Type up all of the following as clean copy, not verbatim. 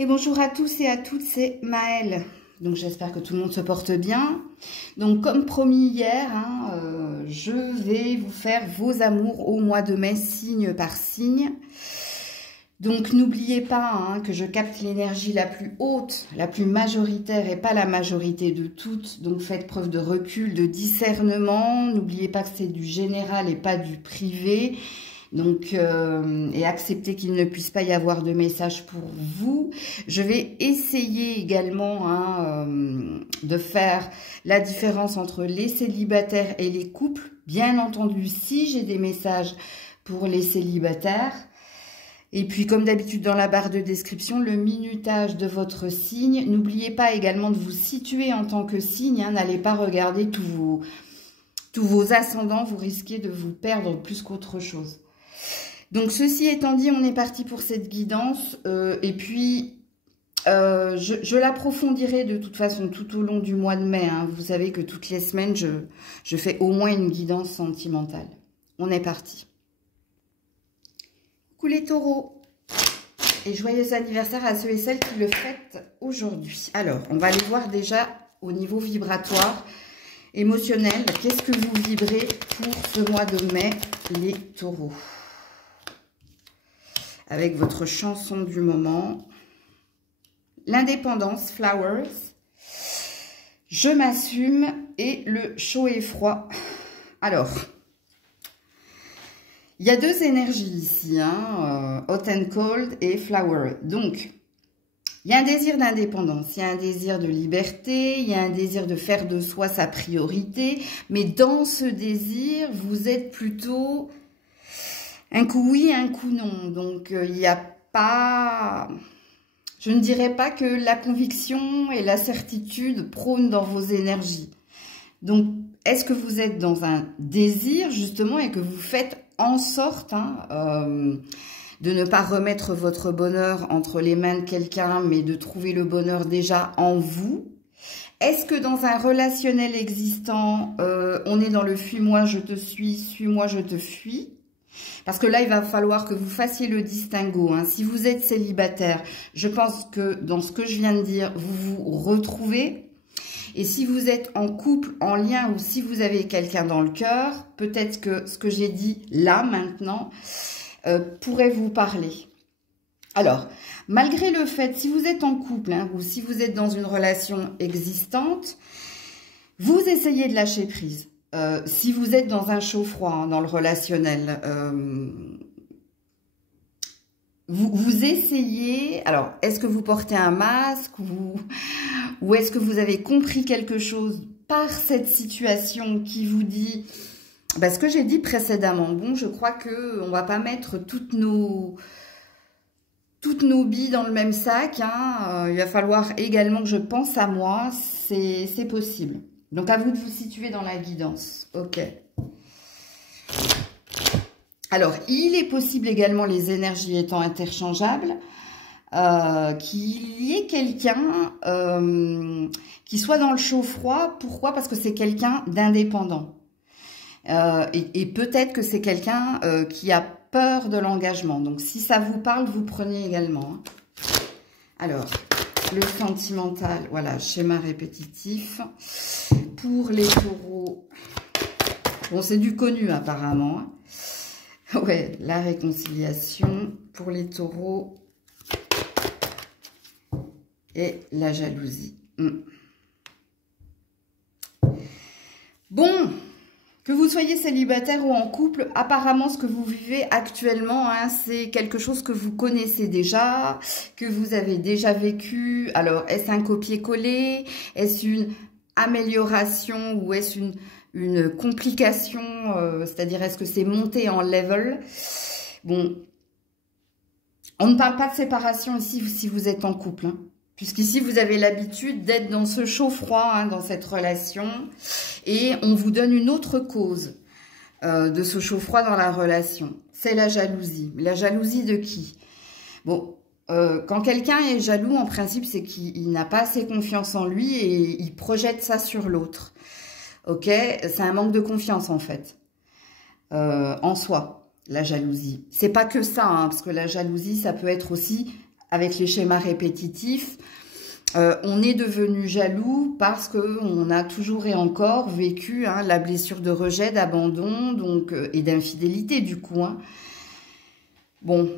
Et bonjour à tous et à toutes, c'est Maëlle. Donc j'espère que tout le monde se porte bien. Donc comme promis hier, je vais vous faire vos amours au mois de mai, signe par signe. Donc n'oubliez pas que je capte l'énergie la plus haute, la plus majoritaire et pas la majorité de toutes. Donc faites preuve de recul, de discernement. N'oubliez pas que c'est du général et pas du privé. Donc, et acceptez qu'il ne puisse pas y avoir de message pour vous. Je vais essayer également de faire la différence entre les célibataires et les couples. Bien entendu, si j'ai des messages pour les célibataires. Et puis, comme d'habitude, dans la barre de description, le minutage de votre signe. N'oubliez pas également de vous situer en tant que signe. N'allez pas regarder tous vos ascendants. Vous risquez de vous perdre plus qu'autre chose. Donc, ceci étant dit, on est parti pour cette guidance. Et puis, je l'approfondirai de toute façon tout au long du mois de mai. Vous savez que toutes les semaines, je fais au moins une guidance sentimentale. On est parti. Coucou les taureaux. Et joyeux anniversaire à ceux et celles qui le fêtent aujourd'hui. Alors, on va aller voir déjà au niveau vibratoire, émotionnel. Qu'est-ce que vous vibrez pour ce mois de mai, les taureaux? Avec votre chanson du moment. L'indépendance, Flowers. Je m'assume et le chaud et froid. Alors, il y a deux énergies ici, hot and cold et flower. Donc, il y a un désir d'indépendance, il y a un désir de liberté, il y a un désir de faire de soi sa priorité. Mais dans ce désir, vous êtes plutôt un coup oui, un coup non. Donc, il n'y a pas... Je ne dirais pas que la conviction et la certitude prônent dans vos énergies. Donc, est-ce que vous êtes dans un désir, justement, et que vous faites en sorte de ne pas remettre votre bonheur entre les mains de quelqu'un, mais de trouver le bonheur déjà en vous? Est-ce que dans un relationnel existant, on est dans le fuis-moi, je te suis-moi, je te fuis? Parce que là, il va falloir que vous fassiez le distinguo. Si vous êtes célibataire, je pense que dans ce que je viens de dire, vous vous retrouvez. Et si vous êtes en couple, en lien, ou si vous avez quelqu'un dans le cœur, peut-être que ce que j'ai dit là, maintenant, pourrait vous parler. Alors, malgré le fait, si vous êtes en couple, ou si vous êtes dans une relation existante, vous essayez de lâcher prise. Si vous êtes dans un chaud-froid, dans le relationnel, vous essayez... Alors, est-ce que vous portez un masque ou est-ce que vous avez compris quelque chose par cette situation qui vous dit... Ce que j'ai dit précédemment, bon, je crois qu'on ne va pas mettre toutes nos billes dans le même sac. Il va falloir également que je pense à moi, c'est possible. Donc, à vous de vous situer dans la guidance. Ok. Alors, il est possible également, les énergies étant interchangeables, qu'il y ait quelqu'un qui soit dans le chaud-froid. Pourquoi? Parce que c'est quelqu'un d'indépendant. Et peut-être que c'est quelqu'un qui a peur de l'engagement. Donc, si ça vous parle, vous prenez également. Alors... Le sentimental, voilà, schéma répétitif. Pour les taureaux, bon, c'est du connu apparemment. Ouais, la réconciliation pour les taureaux et la jalousie. Bon, que vous soyez célibataire ou en couple, apparemment, ce que vous vivez actuellement, c'est quelque chose que vous connaissez déjà, que vous avez déjà vécu. Alors, est-ce un copier-coller? Est-ce une amélioration ou est-ce une complication? C'est-à-dire, est-ce que c'est monté en level? Bon, on ne parle pas de séparation ici si vous êtes en couple, puisqu'ici, vous avez l'habitude d'être dans ce chaud-froid, dans cette relation. Et on vous donne une autre cause de ce chaud-froid dans la relation. C'est la jalousie. La jalousie de qui? Bon, quand quelqu'un est jaloux, en principe, c'est qu'il n'a pas assez confiance en lui et il projette ça sur l'autre. Ok? C'est un manque de confiance, en fait, en soi, la jalousie. C'est pas que ça, parce que la jalousie, ça peut être aussi avec les schémas répétitifs, on est devenu jaloux parce qu'on a toujours et encore vécu hein, la blessure de rejet, d'abandon donc et d'infidélité du coup. Hein. Bon.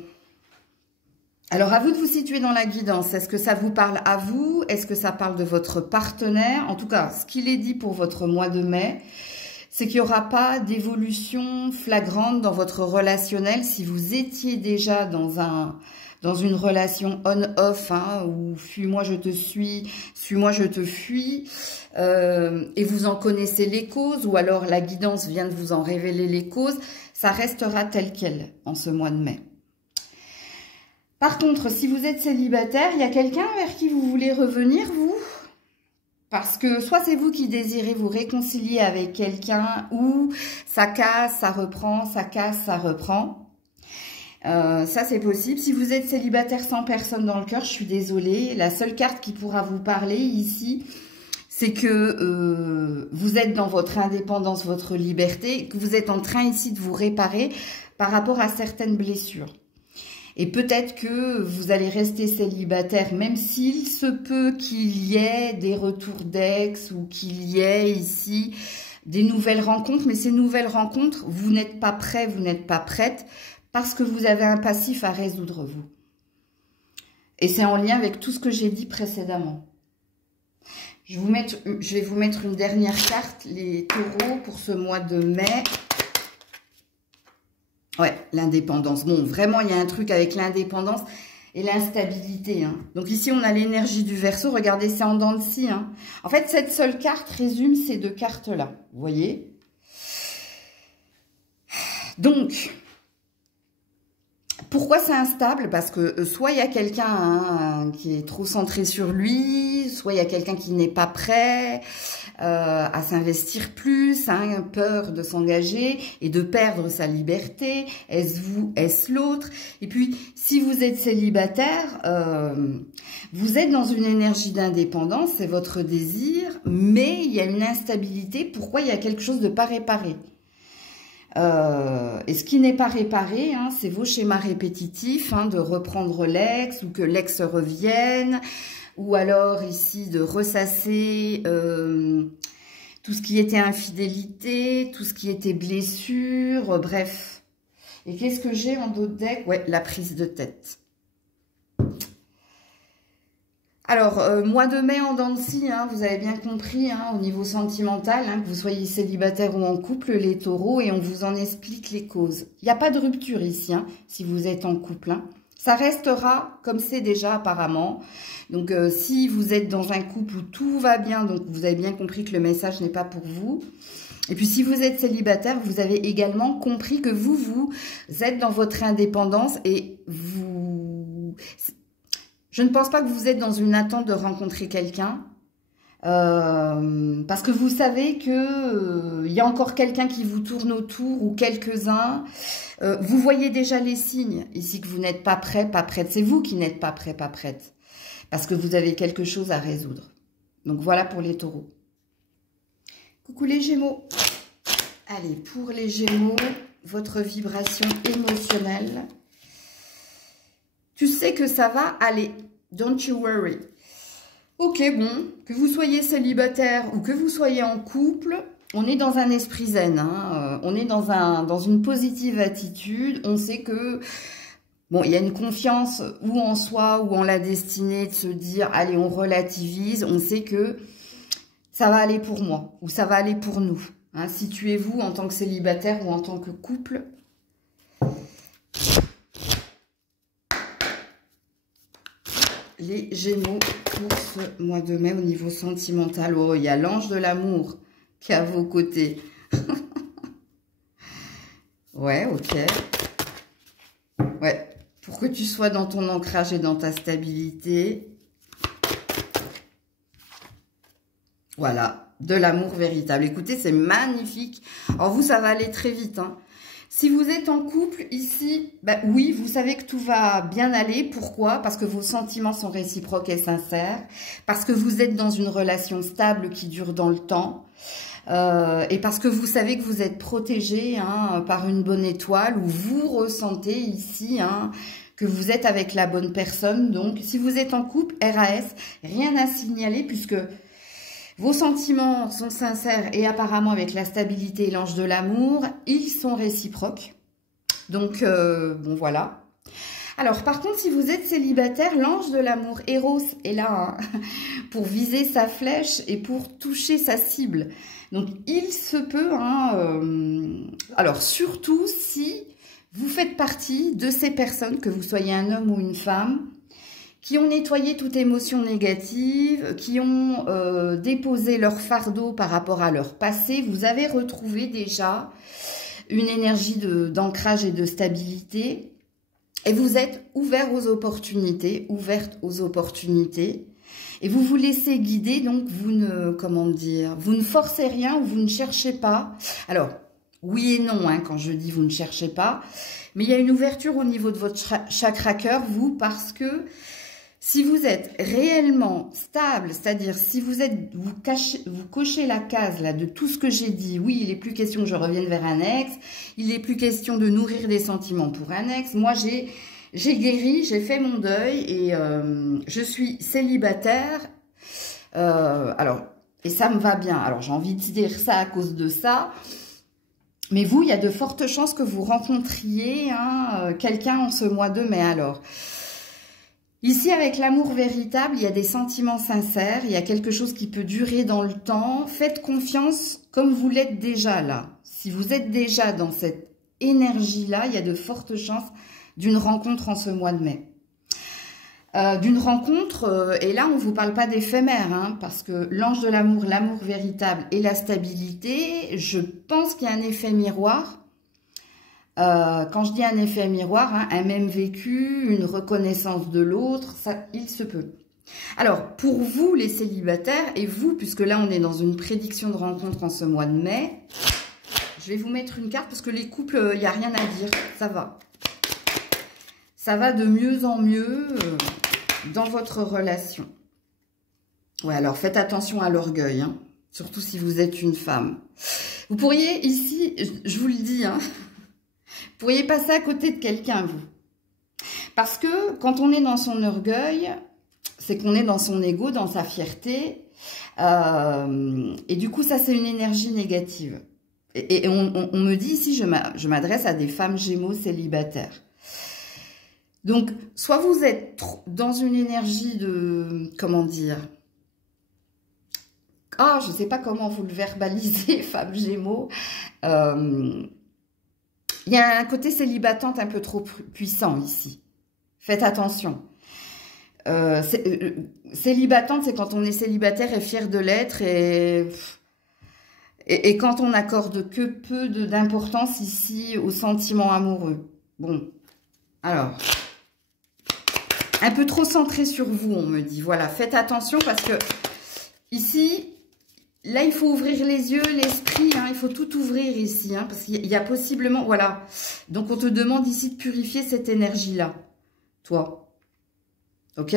Alors, à vous de vous situer dans la guidance. Est-ce que ça vous parle à vous? Est-ce que ça parle de votre partenaire? En tout cas, ce qu'il est dit pour votre mois de mai, c'est qu'il n'y aura pas d'évolution flagrante dans votre relationnel si vous étiez déjà dans une relation on-off, hein, où fuis-moi je te suis-moi je te fuis, et vous en connaissez les causes, ou alors la guidance vient de vous en révéler les causes, ça restera tel quel en ce mois de mai. Par contre, si vous êtes célibataire, il y a quelqu'un vers qui vous voulez revenir, vous? Parce que soit c'est vous qui désirez vous réconcilier avec quelqu'un, ou ça casse, ça reprend, ça casse, ça reprend. Ça, c'est possible. Si vous êtes célibataire sans personne dans le cœur, je suis désolée. La seule carte qui pourra vous parler ici, c'est que vous êtes dans votre indépendance, votre liberté, que vous êtes en train ici de vous réparer par rapport à certaines blessures. Et peut-être que vous allez rester célibataire, même s'il se peut qu'il y ait des retours d'ex ou qu'il y ait ici des nouvelles rencontres. Mais ces nouvelles rencontres, vous n'êtes pas prêt, vous n'êtes pas prête parce que vous avez un passif à résoudre, vous. Et c'est en lien avec tout ce que j'ai dit précédemment. Je vais vous mettre une dernière carte, les taureaux, pour ce mois de mai. Ouais, l'indépendance. Bon, vraiment, il y a un truc avec l'indépendance et l'instabilité. Hein. Donc ici, on a l'énergie du Verseau. Regardez, c'est en dents de scie. Hein. En fait, cette seule carte résume ces deux cartes-là. Vous voyez? Donc, pourquoi c'est instable? Parce que soit il y a quelqu'un hein, qui est trop centré sur lui, soit il y a quelqu'un qui n'est pas prêt à s'investir plus, hein, peur de s'engager et de perdre sa liberté. Est-ce vous, est-ce l'autre? Et puis, si vous êtes célibataire, vous êtes dans une énergie d'indépendance, c'est votre désir, mais il y a une instabilité. Pourquoi? Il y a quelque chose de pas réparé. Et ce qui n'est pas réparé, hein, c'est vos schémas répétitifs, hein, de reprendre l'ex ou que l'ex revienne, ou alors ici de ressasser tout ce qui était infidélité, tout ce qui était blessure, bref. Et qu'est-ce que j'ai en dos de deck? Ouais, la prise de tête. Alors, mois de mai en dents de scie, hein, vous avez bien compris, hein, au niveau sentimental, hein, que vous soyez célibataire ou en couple, les taureaux, et on vous en explique les causes. Il n'y a pas de rupture ici, hein, si vous êtes en couple. Hein. Ça restera comme c'est déjà apparemment. Donc, si vous êtes dans un couple où tout va bien, donc vous avez bien compris que le message n'est pas pour vous. Et puis, si vous êtes célibataire, vous avez également compris que vous êtes dans votre indépendance et vous... Je ne pense pas que vous êtes dans une attente de rencontrer quelqu'un. Parce que vous savez que y a encore quelqu'un qui vous tourne autour ou quelques-uns. Vous voyez déjà les signes ici que vous n'êtes pas prêt, pas prête. C'est vous qui n'êtes pas prêt, pas prête. Parce que vous avez quelque chose à résoudre. Donc voilà pour les taureaux. Coucou les Gémeaux. Allez, pour les Gémeaux, votre vibration émotionnelle. Tu sais que ça va aller. Don't you worry. Ok, bon, que vous soyez célibataire ou que vous soyez en couple, on est dans un esprit zen. Hein, on est dans une positive attitude. On sait que, bon, il y a une confiance ou en soi ou en la destinée de se dire, allez, on relativise. On sait que ça va aller pour moi ou ça va aller pour nous. Hein, situez-vous en tant que célibataire ou en tant que couple. Les Gémeaux pour ce mois de mai au niveau sentimental. Oh, il y a l'ange de l'amour qui est à vos côtés. Ouais, ok. Ouais, pour que tu sois dans ton ancrage et dans ta stabilité. Voilà, de l'amour véritable. Écoutez, c'est magnifique. Alors vous, ça va aller très vite, hein. Si vous êtes en couple ici, bah oui, vous savez que tout va bien aller. Pourquoi? Parce que vos sentiments sont réciproques et sincères. Parce que vous êtes dans une relation stable qui dure dans le temps. Et parce que vous savez que vous êtes protégé hein, par une bonne étoile où vous ressentez ici hein, que vous êtes avec la bonne personne. Donc, si vous êtes en couple, RAS, rien à signaler puisque vos sentiments sont sincères et apparemment avec la stabilité et l'ange de l'amour, ils sont réciproques. Donc, bon, voilà. Alors, par contre, si vous êtes célibataire, l'ange de l'amour, Eros, est là hein, pour viser sa flèche et pour toucher sa cible. Donc, il se peut, hein, alors surtout si vous faites partie de ces personnes, que vous soyez un homme ou une femme, qui ont nettoyé toute émotion négative, qui ont déposé leur fardeau par rapport à leur passé, vous avez retrouvé déjà une énergie d'ancrage et de stabilité. Et vous êtes ouvert aux opportunités, ouverte aux opportunités. Et vous vous laissez guider, donc vous ne, comment dire, vous ne forcez rien ou vous ne cherchez pas. Alors, oui et non, hein, quand je dis vous ne cherchez pas. Mais il y a une ouverture au niveau de votre chakra cœur, vous, parce que si vous êtes réellement stable, c'est-à-dire si vous êtes, vous cochez la case là de tout ce que j'ai dit, oui, il n'est plus question que je revienne vers un ex, il n'est plus question de nourrir des sentiments pour un ex. Moi, j'ai guéri, j'ai fait mon deuil et je suis célibataire. Alors, et ça me va bien. Alors, j'ai envie de dire ça à cause de ça. Mais vous, il y a de fortes chances que vous rencontriez hein, quelqu'un en ce mois de mai alors. Ici, avec l'amour véritable, il y a des sentiments sincères, il y a quelque chose qui peut durer dans le temps. Faites confiance comme vous l'êtes déjà là. Si vous êtes déjà dans cette énergie-là, il y a de fortes chances d'une rencontre en ce mois de mai. D'une rencontre, et là, on ne vous parle pas d'éphémère, hein, parce que l'ange de l'amour, l'amour véritable et la stabilité, je pense qu'il y a un effet miroir. Quand je dis un effet miroir, hein, un même vécu, une reconnaissance de l'autre, ça, il se peut. Alors, pour vous les célibataires, et vous, puisque là on est dans une prédiction de rencontre en ce mois de mai, je vais vous mettre une carte parce que les couples, il n'y a rien à dire, ça va. Ça va de mieux en mieux dans votre relation. Ouais, alors faites attention à l'orgueil, hein, surtout si vous êtes une femme. Vous pourriez ici, je vous le dis, hein, vous pourriez passer à côté de quelqu'un, vous. Parce que quand on est dans son orgueil, c'est qu'on est dans son ego, dans sa fierté. Et du coup, ça, c'est une énergie négative. Et on me dit ici, je m'adresse à des femmes gémeaux célibataires. Donc, soit vous êtes dans une énergie de, comment dire, ah, je ne sais pas comment vous le verbalisez, femme gémeaux. Il y a un côté célibatante un peu trop puissant ici. Faites attention. Célibatante, c'est quand on est célibataire et fier de l'être et quand on n'accorde que peu d'importance ici aux sentiments amoureux. Bon, alors, un peu trop centré sur vous, on me dit. Voilà, faites attention parce que ici, là, il faut ouvrir les yeux, l'esprit, hein, il faut tout ouvrir ici, hein, parce qu'il y a possiblement, voilà. Donc, on te demande ici de purifier cette énergie-là, toi. Ok?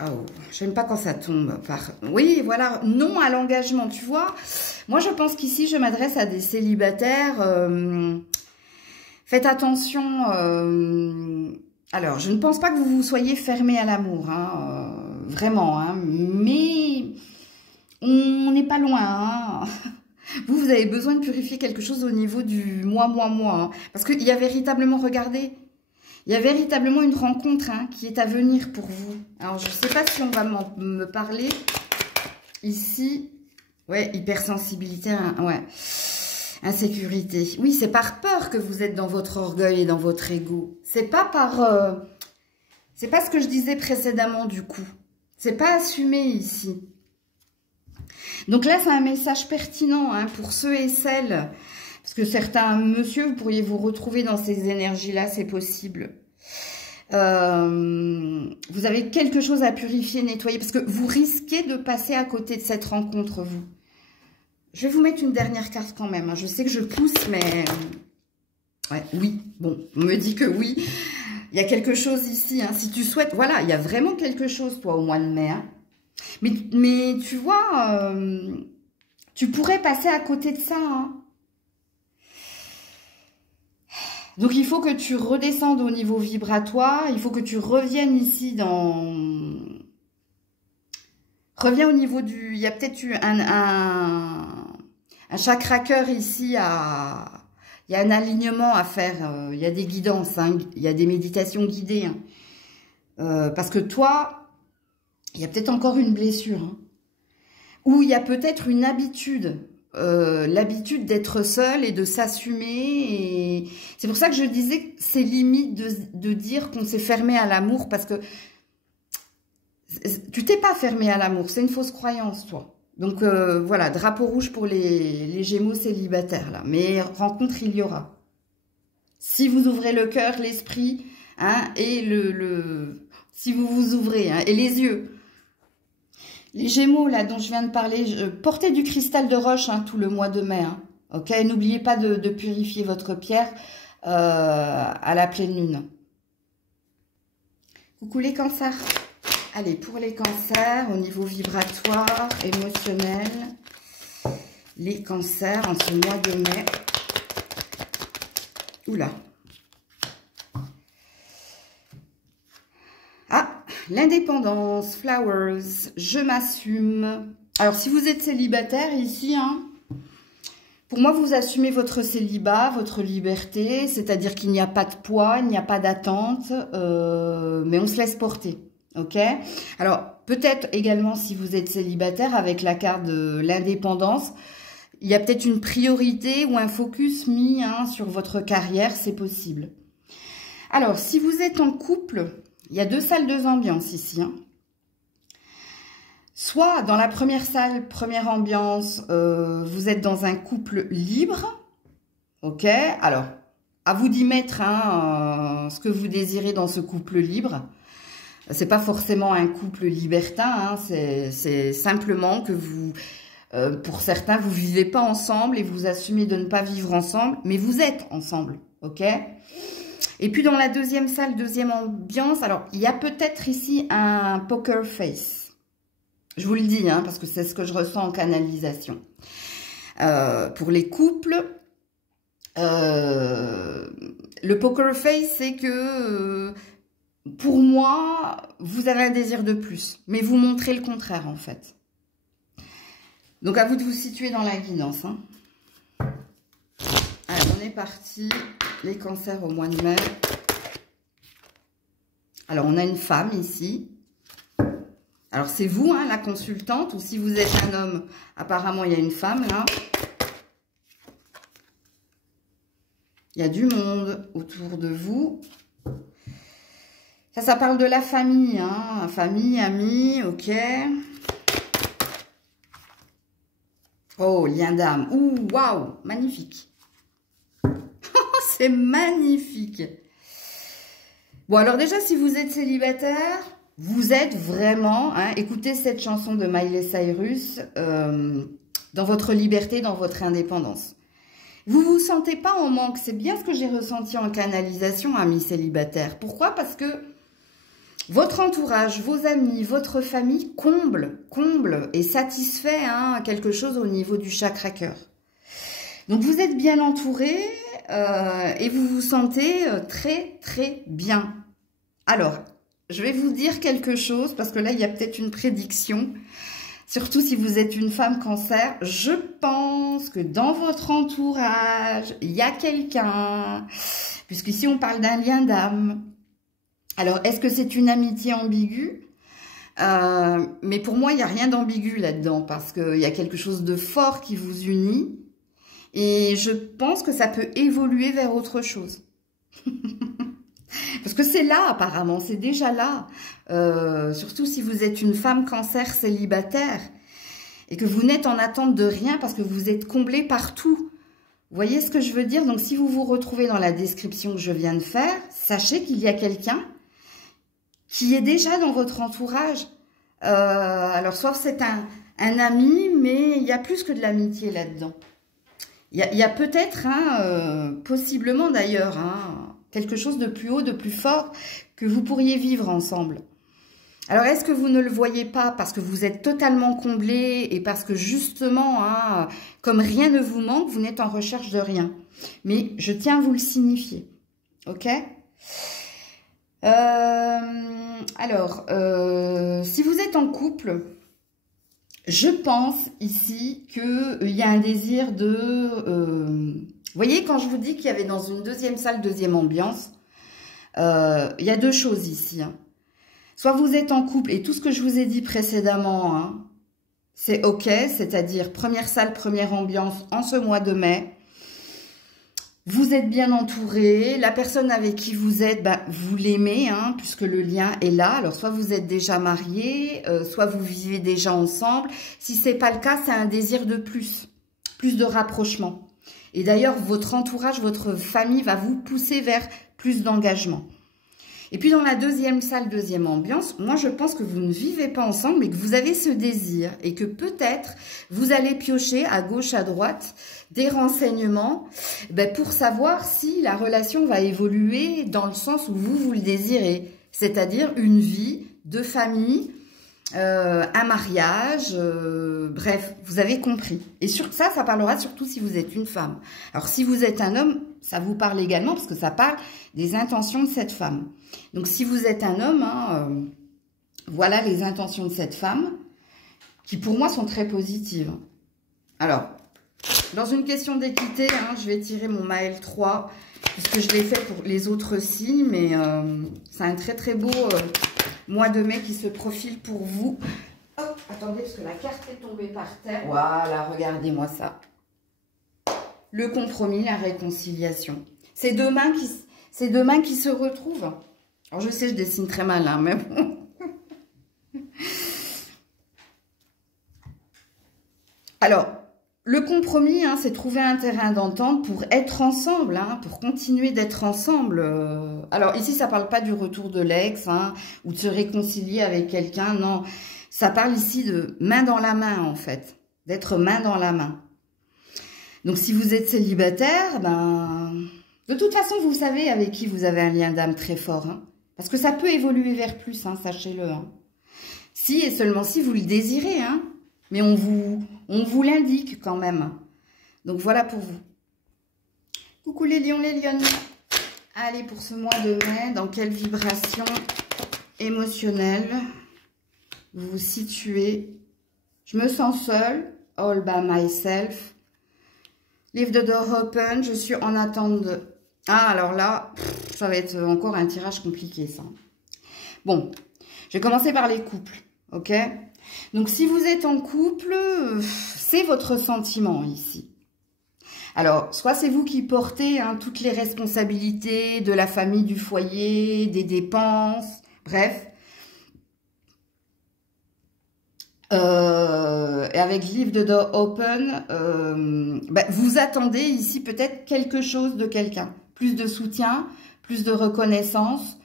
Oh, j'aime pas quand ça tombe. Oui, voilà, non à l'engagement, tu vois. Moi, je pense qu'ici, je m'adresse à des célibataires. Faites attention. Alors, je ne pense pas que vous vous soyez fermé à l'amour, hein, vraiment, hein, mais on n'est pas loin. Hein. Vous avez besoin de purifier quelque chose au niveau du moi, hein, parce qu'il y a véritablement, regardez, il y a véritablement une rencontre hein, qui est à venir pour vous. Alors, je ne sais pas si on va me parler ici. Ouais, hypersensibilité, hein, ouais. Insécurité. Oui, c'est par peur que vous êtes dans votre orgueil et dans votre ego. C'est pas par... c'est pas ce que je disais précédemment, du coup. C'est pas assumé ici. Donc là, c'est un message pertinent hein, pour ceux et celles... Parce que certains monsieur, vous pourriez vous retrouver dans ces énergies-là, c'est possible. Vous avez quelque chose à purifier, nettoyer, parce que vous risquez de passer à côté de cette rencontre, vous. Je vais vous mettre une dernière carte quand même. Hein. Je sais que je pousse, mais... Ouais, oui, bon, on me dit que oui. Il y a quelque chose ici. Hein. Si tu souhaites... Voilà, il y a vraiment quelque chose, toi, au mois de mai. Hein. Mais tu vois, tu pourrais passer à côté de ça, hein. Donc, il faut que tu redescendes au niveau vibratoire. Il faut que tu reviennes ici dans... Reviens au niveau du... Il y a peut-être eu un chakra cœur ici à... Il y a un alignement à faire. Il y a des guidances. Hein, il y a des méditations guidées. Hein. Parce que toi, il y a peut-être encore une blessure. Hein, ou il y a peut-être une habitude. L'habitude d'être seul et de s'assumer. Et... C'est pour ça que je disais que c'est limite de dire qu'on s'est fermé à l'amour, parce que tu t'es pas fermé à l'amour, c'est une fausse croyance, toi. Donc voilà, drapeau rouge pour les Gémeaux célibataires, là. Mais rencontre, il y aura. Si vous ouvrez le cœur, l'esprit, hein, et si vous vous ouvrez, hein, et les yeux. Les Gémeaux, là, dont je viens de parler, portez du cristal de roche hein, tout le mois de mai. Hein, ok, n'oubliez pas de purifier votre pierre à la pleine lune. Coucou les cancers. Allez, pour les cancers, au niveau vibratoire, émotionnel, les cancers en ce mois de mai. Oula. L'indépendance, flowers, je m'assume. Alors, si vous êtes célibataire ici, hein, pour moi, vous assumez votre célibat, votre liberté, c'est-à-dire qu'il n'y a pas de poids, il n'y a pas d'attente, mais on se laisse porter, ok? Alors, peut-être également, si vous êtes célibataire, avec la carte de l'indépendance, il y a peut-être une priorité ou un focus mis hein, sur votre carrière, c'est possible. Alors, si vous êtes en couple... Il y a deux salles, deux ambiances ici. Hein. Soit dans la première salle, première ambiance, vous êtes dans un couple libre. Ok. Alors, à vous d'y mettre hein, ce que vous désirez dans ce couple libre. C'est pas forcément un couple libertin. Hein, c'est simplement que vous, pour certains, vous vivez pas ensemble et vous assumez de ne pas vivre ensemble, mais vous êtes ensemble. Ok. Et puis, dans la deuxième salle, deuxième ambiance, alors, il y a peut-être ici un poker face. Je vous le dis, hein, parce que c'est ce que je ressens en canalisation. Pour les couples, le poker face, c'est que, pour moi, vous avez un désir de plus. Mais vous montrez le contraire, en fait. Donc, à vous de vous situer dans la guidance. Hein. Allez, on est parti. Les cancers au mois de mai. Alors, on a une femme ici. Alors, c'est vous, hein, la consultante. Ou si vous êtes un homme, apparemment, il y a une femme, là. Il y a du monde autour de vous. Ça parle de la famille, hein. Famille, amis, ok. Oh, lien d'âme. Ouh, waouh, magnifique. C'est magnifique. Bon, alors déjà, si vous êtes célibataire, vous êtes vraiment... Hein, écoutez cette chanson de Miley Cyrus, dans votre liberté, dans votre indépendance. Vous ne vous sentez pas en manque. C'est bien ce que j'ai ressenti en canalisation, amis célibataires. Pourquoi? Parce que votre entourage, vos amis, votre famille comble et satisfait hein, quelque chose au niveau du chakra cœur. Donc, vous êtes bien entouré... et vous vous sentez très très bien. Alors, je vais vous dire quelque chose, parce que là, il y a peut-être une prédiction. Surtout si vous êtes une femme cancer, je pense que dans votre entourage, il y a quelqu'un, puisqu'ici on parle d'un lien d'âme. Alors, est-ce que c'est une amitié ambiguë? Mais pour moi, il n'y a rien d'ambigu là-dedans, parce qu'il y a quelque chose de fort qui vous unit. Et je pense que ça peut évoluer vers autre chose. Parce que c'est là, apparemment, c'est déjà là. Surtout si vous êtes une femme cancer célibataire et que vous n'êtes en attente de rien parce que vous êtes comblé partout. Vous voyez ce que je veux dire? Donc, si vous vous retrouvez dans la description que je viens de faire, sachez qu'il y a quelqu'un qui est déjà dans votre entourage. Alors, soit c'est un ami, mais il y a plus que de l'amitié là-dedans. Il y a peut-être, hein, possiblement d'ailleurs, hein, quelque chose de plus haut, de plus fort que vous pourriez vivre ensemble. Alors, est-ce que vous ne le voyez pas parce que vous êtes totalement comblé et parce que justement, hein, comme rien ne vous manque, vous n'êtes en recherche de rien. Mais je tiens à vous le signifier. Ok? Alors, si vous êtes en couple, je pense ici qu'il y a un désir de... vous voyez, quand je vous dis qu'il y avait dans une deuxième salle, deuxième ambiance, il y a deux choses ici. Hein. Soit vous êtes en couple, et tout ce que je vous ai dit précédemment, hein, c'est ok, c'est-à-dire première salle, première ambiance en ce mois de mai. Vous êtes bien entouré, la personne avec qui vous êtes, ben, vous l'aimez, hein, puisque le lien est là. Alors, soit vous êtes déjà marié, soit vous vivez déjà ensemble. Si ce n'est pas le cas, c'est un désir de plus de rapprochement. Et d'ailleurs, votre entourage, votre famille va vous pousser vers plus d'engagement. Et puis, dans la deuxième salle, deuxième ambiance, moi, je pense que vous ne vivez pas ensemble, mais que vous avez ce désir et que peut-être vous allez piocher à gauche, à droite des renseignements pour savoir si la relation va évoluer dans le sens où vous le désirez, c'est-à-dire une vie de famille, un mariage, bref, vous avez compris. Et sur ça parlera surtout si vous êtes une femme. Alors, si vous êtes un homme, ça vous parle également parce que ça parle des intentions de cette femme. Donc, si vous êtes un homme, hein, voilà les intentions de cette femme qui, pour moi, sont très positives. Alors, dans une question d'équité, hein, je vais tirer mon Maël 3 puisque je l'ai fait pour les autres aussi, mais c'est un très très beau mois de mai qui se profile pour vous. Hop, attendez, parce que la carte est tombée par terre. Voilà, regardez-moi ça. Le compromis, la réconciliation. C'est deux mains qui se retrouvent. Alors, je sais, je dessine très mal, hein, mais bon. Alors, le compromis, hein, c'est trouver un terrain d'entente pour être ensemble, hein, pour continuer d'être ensemble. Alors, ici, ça ne parle pas du retour de l'ex, hein, ou de se réconcilier avec quelqu'un, non. Ça parle ici de main dans la main, en fait. D'être main dans la main. Donc, si vous êtes célibataire, ben... de toute façon, vous savez avec qui vous avez un lien d'âme très fort, hein. Parce que ça peut évoluer vers plus, hein, sachez-le. Hein. Si et seulement si vous le désirez, hein. Mais on vous l'indique quand même. Donc, voilà pour vous. Coucou les lions, les lionnes. Allez, pour ce mois de mai, dans quelle vibration émotionnelle vous vous situez? Je me sens seule. All by myself. Leave the door open. Je suis en attente de... Ah, alors là, ça va être encore un tirage compliqué, ça. Bon, je vais commencer par les couples, ok? Donc, si vous êtes en couple, c'est votre sentiment ici. Alors, soit c'est vous qui portez hein, toutes les responsabilités de la famille, du foyer, des dépenses, bref. Et avec Leave the Door Open, vous attendez ici peut-être quelque chose de quelqu'un. Plus de soutien, plus de reconnaissance.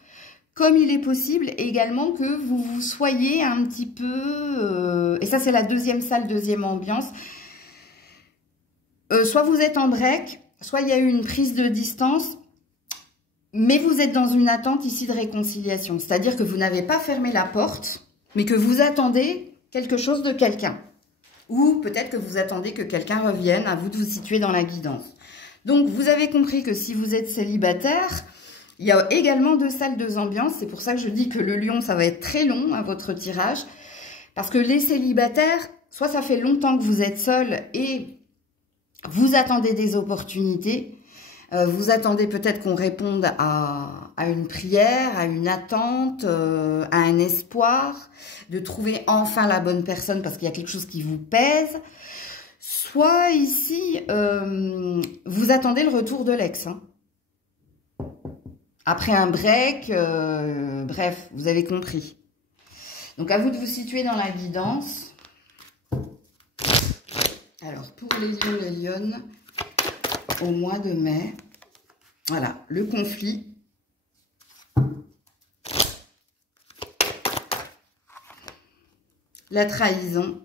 Comme il est possible également que vous soyez un petit peu... et ça, c'est la deuxième salle, deuxième ambiance. Soit vous êtes en break, soit il y a eu une prise de distance, mais vous êtes dans une attente ici de réconciliation. C'est-à-dire que vous n'avez pas fermé la porte, mais que vous attendez quelque chose de quelqu'un. Ou peut-être que vous attendez que quelqu'un revienne, à vous de vous situer dans la guidance. Donc, vous avez compris que si vous êtes célibataire... Il y a également deux salles, deux ambiances. C'est pour ça que je dis que le lion, ça va être très long, hein, votre tirage. Parce que les célibataires, soit ça fait longtemps que vous êtes seul et vous attendez des opportunités. Vous attendez peut-être qu'on réponde à une prière, à une attente, à un espoir, de trouver enfin la bonne personne parce qu'il y a quelque chose qui vous pèse. Soit ici, vous attendez le retour de l'ex, hein. Après un break, bref, vous avez compris. Donc, à vous de vous situer dans la guidance. Alors, pour les lions, les lionnes, au mois de mai, voilà, le conflit. La trahison.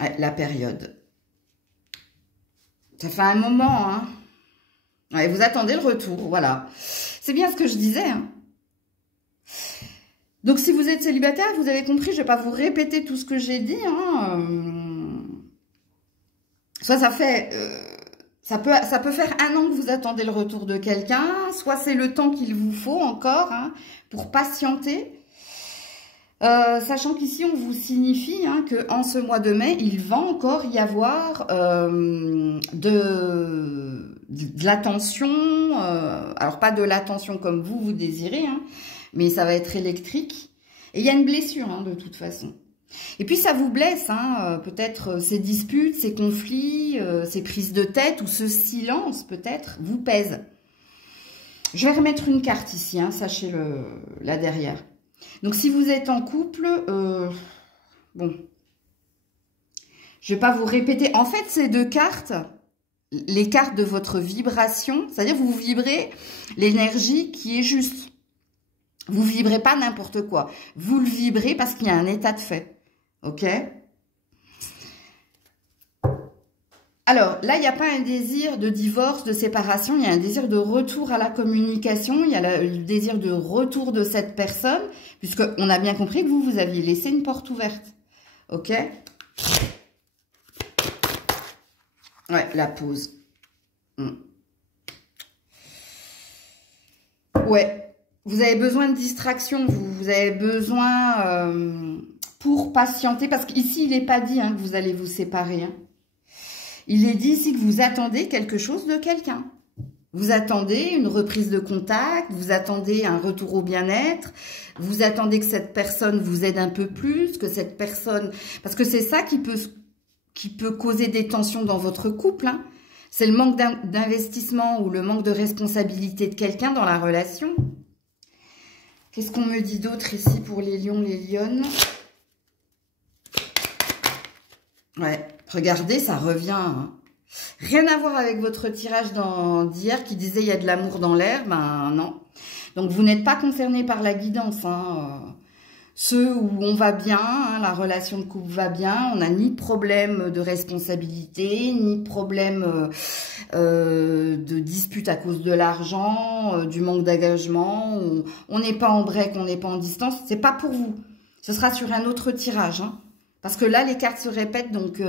Ouais, la période. Ça fait un moment, hein. Ouais, vous attendez le retour, voilà. C'est bien ce que je disais, hein. Donc, si vous êtes célibataire, vous avez compris, je ne vais pas vous répéter tout ce que j'ai dit, hein. soit ça fait... ça peut faire 1 an que vous attendez le retour de quelqu'un, soit c'est le temps qu'il vous faut encore hein, pour patienter. Sachant qu'ici, on vous signifie hein, qu'en ce mois de mai, il va encore y avoir de l'attention. Alors, pas de l'attention comme vous désirez, hein, mais ça va être électrique. Et il y a une blessure, hein, de toute façon. Et puis, ça vous blesse, hein, peut-être ces disputes, ces conflits, ces prises de tête ou ce silence, peut-être, vous pèse. Je vais remettre une carte ici, hein, sachez-le là derrière. Donc, si vous êtes en couple, bon, je ne vais pas vous répéter. En fait, ces 2 cartes, les cartes de votre vibration, c'est-à-dire vous vibrez l'énergie qui est juste. Vous ne vibrez pas n'importe quoi. Vous le vibrez parce qu'il y a un état de fait. Ok ? Alors, là, il n'y a pas un désir de divorce, de séparation, il y a un désir de retour à la communication, il y a le désir de retour de cette personne, puisqu'on a bien compris que vous aviez laissé une porte ouverte. Ok ? Ouais, la pause. Ouais, vous avez besoin de distraction, vous avez besoin pour patienter, parce qu'ici, il n'est pas dit hein, que vous allez vous séparer, hein. Il est dit ici que vous attendez quelque chose de quelqu'un. Vous attendez une reprise de contact, vous attendez un retour au bien-être, vous attendez que cette personne vous aide un peu plus, que cette personne... Parce que c'est ça qui peut causer des tensions dans votre couple. Hein. C'est le manque d'investissement ou le manque de responsabilité de quelqu'un dans la relation. Qu'est-ce qu'on me dit d'autre ici pour les lions, les lionnes? Ouais, regardez, ça revient. Hein. Rien à voir avec votre tirage d'hier qui disait il y a de l'amour dans l'air. Ben non. Donc vous n'êtes pas concerné par la guidance. Hein. Ceux où on va bien, hein, la relation de couple va bien, on n'a ni problème de responsabilité, ni problème de dispute à cause de l'argent, du manque d'engagement. On n'est pas en break, on n'est pas en distance. C'est pas pour vous. Ce sera sur un autre tirage. Hein. Parce que là, les cartes se répètent, donc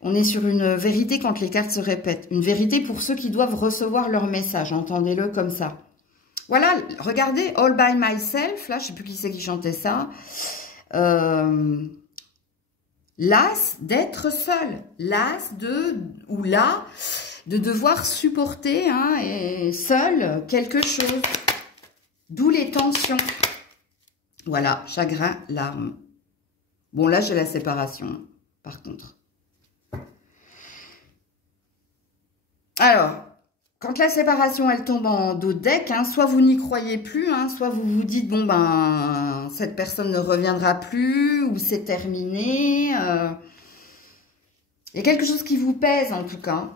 on est sur une vérité quand les cartes se répètent. Une vérité pour ceux qui doivent recevoir leur message, entendez-le comme ça. Voilà, regardez, All by Myself, là, je ne sais plus qui c'est qui chantait ça. Las d'être seul, las de devoir supporter hein, et seul quelque chose. D'où les tensions. Voilà, chagrin, larmes. Bon, là, j'ai la séparation, par contre. Alors, quand la séparation, elle tombe en dos de deck, hein, soit vous n'y croyez plus, hein, soit vous vous dites, bon, ben, cette personne ne reviendra plus, ou c'est terminé. Il y a quelque chose qui vous pèse, en tout cas.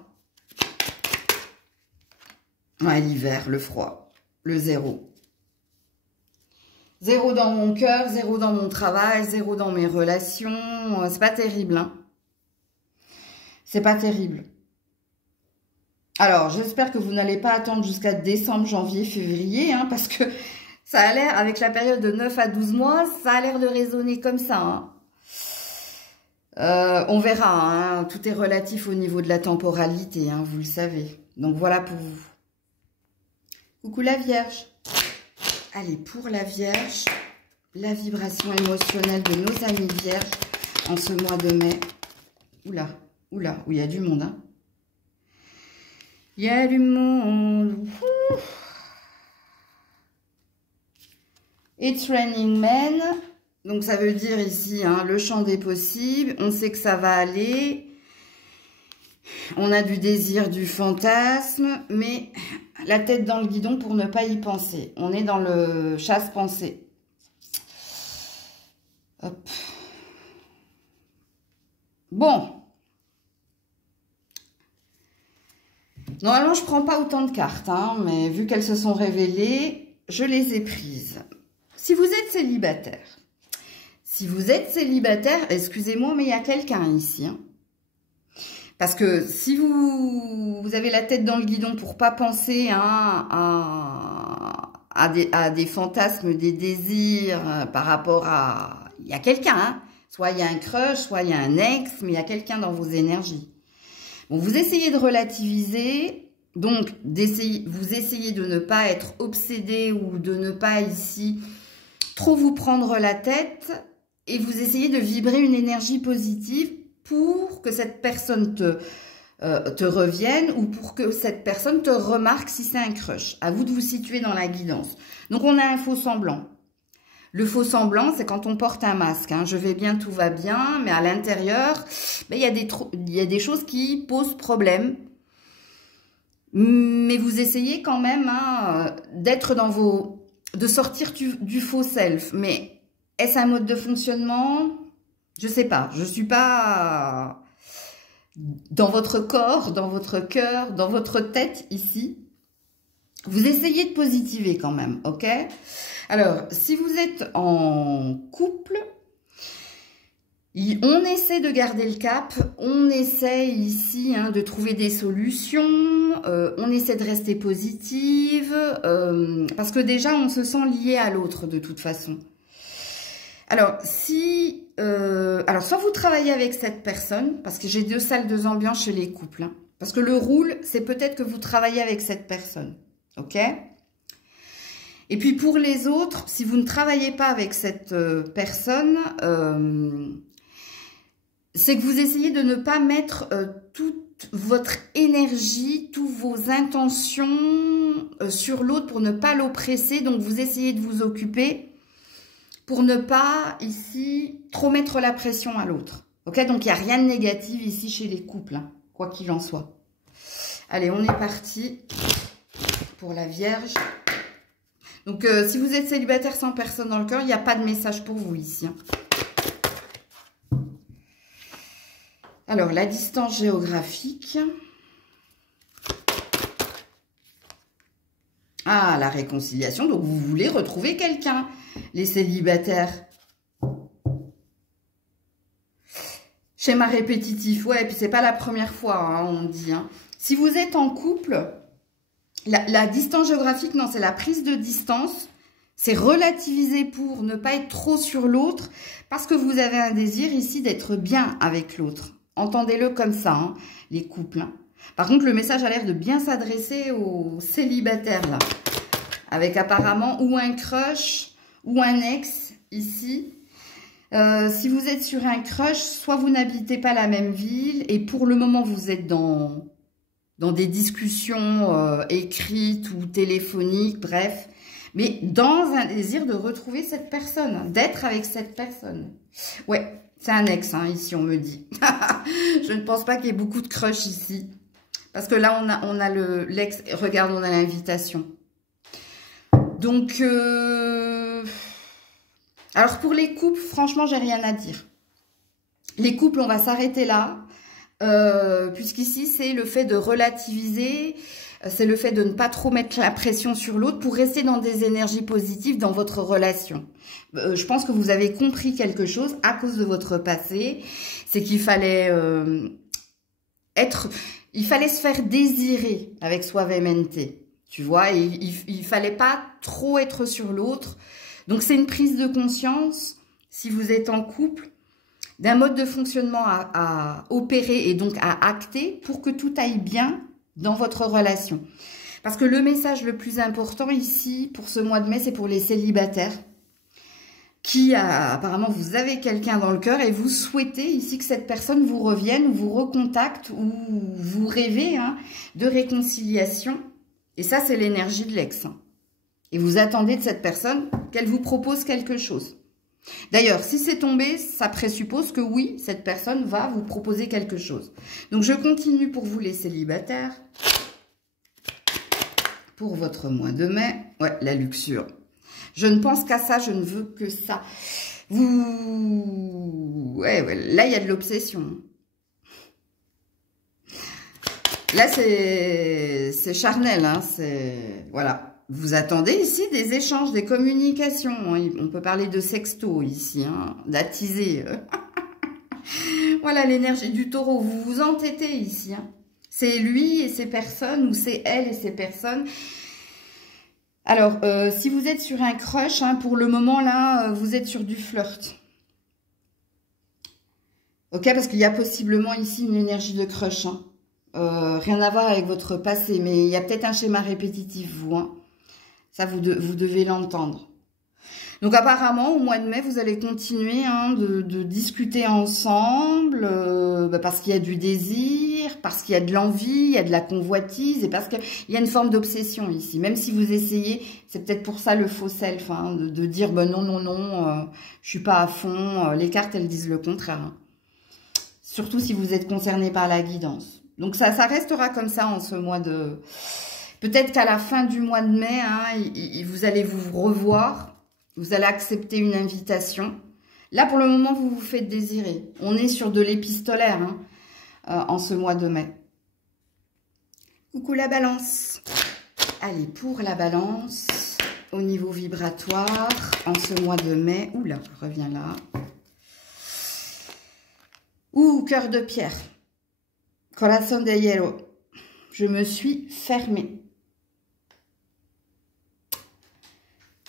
Ouais, l'hiver, le froid, le 0. 0 dans mon cœur, 0 dans mon travail, 0 dans mes relations. C'est pas terrible, hein. C'est pas terrible. Alors, j'espère que vous n'allez pas attendre jusqu'à décembre, janvier, février, hein, parce que ça a l'air, avec la période de 9 à 12 mois, ça a l'air de résonner comme ça. Hein. On verra, hein, tout est relatif au niveau de la temporalité, hein, vous le savez. Donc, voilà pour vous. Coucou la Vierge. Allez, pour la Vierge, la vibration émotionnelle de nos amis Vierges en ce mois de mai. Oula, oula, où il y a du monde, hein. Il y a du monde. Ouh. It's raining men. Donc, ça veut dire ici, hein, le champ des possibles. On sait que ça va aller. On a du désir, du fantasme, mais la tête dans le guidon pour ne pas y penser. On est dans le chasse-pensée. Hop. Bon. Normalement, je ne prends pas autant de cartes, hein, mais vu qu'elles se sont révélées, je les ai prises. Si vous êtes célibataire, excusez-moi, mais il y a quelqu'un ici, hein. Parce que si vous avez la tête dans le guidon pour pas penser hein, à des fantasmes, des désirs par rapport à... Il y a quelqu'un, hein. Soit il y a un crush, soit il y a un ex, mais il y a quelqu'un dans vos énergies. Bon, vous essayez de relativiser, donc vous essayez de ne pas être obsédé ou de ne pas ici trop vous prendre la tête et vous essayez de vibrer une énergie positive pour que cette personne te revienne ou pour que cette personne te remarque si c'est un crush. À vous de vous situer dans la guidance. Donc, on a un faux semblant. Le faux semblant, c'est quand on porte un masque. Hein. Je vais bien, tout va bien, mais à l'intérieur, il y a des choses qui posent problème. Mais vous essayez quand même d'être dans de sortir du faux self. Mais est-ce un mode de fonctionnement? Je sais pas. Je suis pas dans votre corps, dans votre cœur, dans votre tête ici. Vous essayez de positiver quand même, ok? Alors, si vous êtes en couple, on essaie de garder le cap, on essaie ici de trouver des solutions, on essaie de rester positive, parce que déjà, on se sent lié à l'autre de toute façon. Alors, soit vous travaillez avec cette personne, parce que j'ai 2 salles, 2 ambiances chez les couples, hein, parce que le rôle, c'est peut-être que vous travaillez avec cette personne, ok? Et puis pour les autres, si vous ne travaillez pas avec cette personne, c'est que vous essayez de ne pas mettre toute votre énergie, toutes vos intentions sur l'autre pour ne pas l'oppresser. Donc vous essayez de vous occuper pour ne pas ici trop mettre la pression à l'autre. Ok, donc il n'y a rien de négatif ici chez les couples, hein, quoi qu'il en soit. Allez, on est parti pour la Vierge. Donc, si vous êtes célibataire sans personne dans le cœur, il n'y a pas de message pour vous ici. Hein. Alors, la distance géographique. Ah, la réconciliation. Donc, vous voulez retrouver quelqu'un, les célibataires. Schéma répétitif. Ouais, et puis c'est pas la première fois, hein, on dit. Hein. Si vous êtes en couple... La distance géographique, non, c'est la prise de distance. C'est relativiser pour ne pas être trop sur l'autre parce que vous avez un désir ici d'être bien avec l'autre. Entendez-le comme ça, hein, les couples. Hein. Par contre, le message a l'air de bien s'adresser aux célibataires, là. Avec apparemment ou un crush ou un ex, ici. Si vous êtes sur un crush, soit vous n'habitez pas la même ville et pour le moment, vous êtes dans des discussions écrites ou téléphoniques, bref, mais dans un désir de retrouver cette personne, d'être avec cette personne. Ouais, c'est un ex, hein, ici, on me dit. Je ne pense pas qu'il y ait beaucoup de crush ici. Parce que là, on a l'ex, regarde, on a l'invitation. Donc, alors pour les couples, franchement, j'ai rien à dire. Les couples, on va s'arrêter là. Puisqu'ici, c'est le fait de relativiser, c'est le fait de ne pas trop mettre la pression sur l'autre pour rester dans des énergies positives dans votre relation. Je pense que vous avez compris quelque chose à cause de votre passé, c'est qu'il fallait il fallait se faire désirer avec suavemente, tu vois, et il fallait pas trop être sur l'autre. Donc c'est une prise de conscience, si vous êtes en couple, d'un mode de fonctionnement à opérer et donc à acter pour que tout aille bien dans votre relation. Parce que le message le plus important ici, pour ce mois de mai, c'est pour les célibataires qui, apparemment, vous avez quelqu'un dans le cœur et vous souhaitez ici que cette personne vous revienne ou vous recontacte ou vous rêvez de réconciliation. Et ça, c'est l'énergie de l'ex. Et vous attendez de cette personne qu'elle vous propose quelque chose. D'ailleurs, si c'est tombé, ça présuppose que oui, cette personne va vous proposer quelque chose. Donc, je continue pour vous les célibataires. Pour votre mois de mai, ouais, la luxure. Je ne pense qu'à ça, je ne veux que ça. Ouais, là, il y a de l'obsession. Là, c'est charnel, hein, c'est... Voilà. Vous attendez ici des échanges, des communications. On peut parler de sexto ici, hein, d'attiser. Voilà l'énergie du taureau. Vous vous entêtez ici. Hein. C'est lui et ses personnes ou c'est elle et ses personnes. Alors, si vous êtes sur un crush, hein, pour le moment, là, vous êtes sur du flirt. Ok, parce qu'il y a possiblement ici une énergie de crush. Hein. Rien à voir avec votre passé, mais il y a peut-être un schéma répétitif, vous. Hein. Ça, vous devez l'entendre. Donc apparemment, au mois de mai, vous allez continuer hein, de discuter ensemble, parce qu'il y a du désir, parce qu'il y a de l'envie, il y a de la convoitise, et parce qu'il y a une forme d'obsession ici. Même si vous essayez, c'est peut-être pour ça le faux self, hein, de dire ben non, non, non, je suis pas à fond. Les cartes, elles disent le contraire. Hein. Surtout si vous êtes concerné par la guidance. Donc ça restera comme ça en ce mois de... Peut-être qu'à la fin du mois de mai, hein, vous allez vous revoir. Vous allez accepter une invitation. Là, pour le moment, vous vous faites désirer. On est sur de l'épistolaire hein, en ce mois de mai. Coucou la balance. Allez, pour la balance, au niveau vibratoire, en ce mois de mai. Oula, je reviens là. Ouh, cœur de pierre. Corazón de hielo. Je me suis fermée.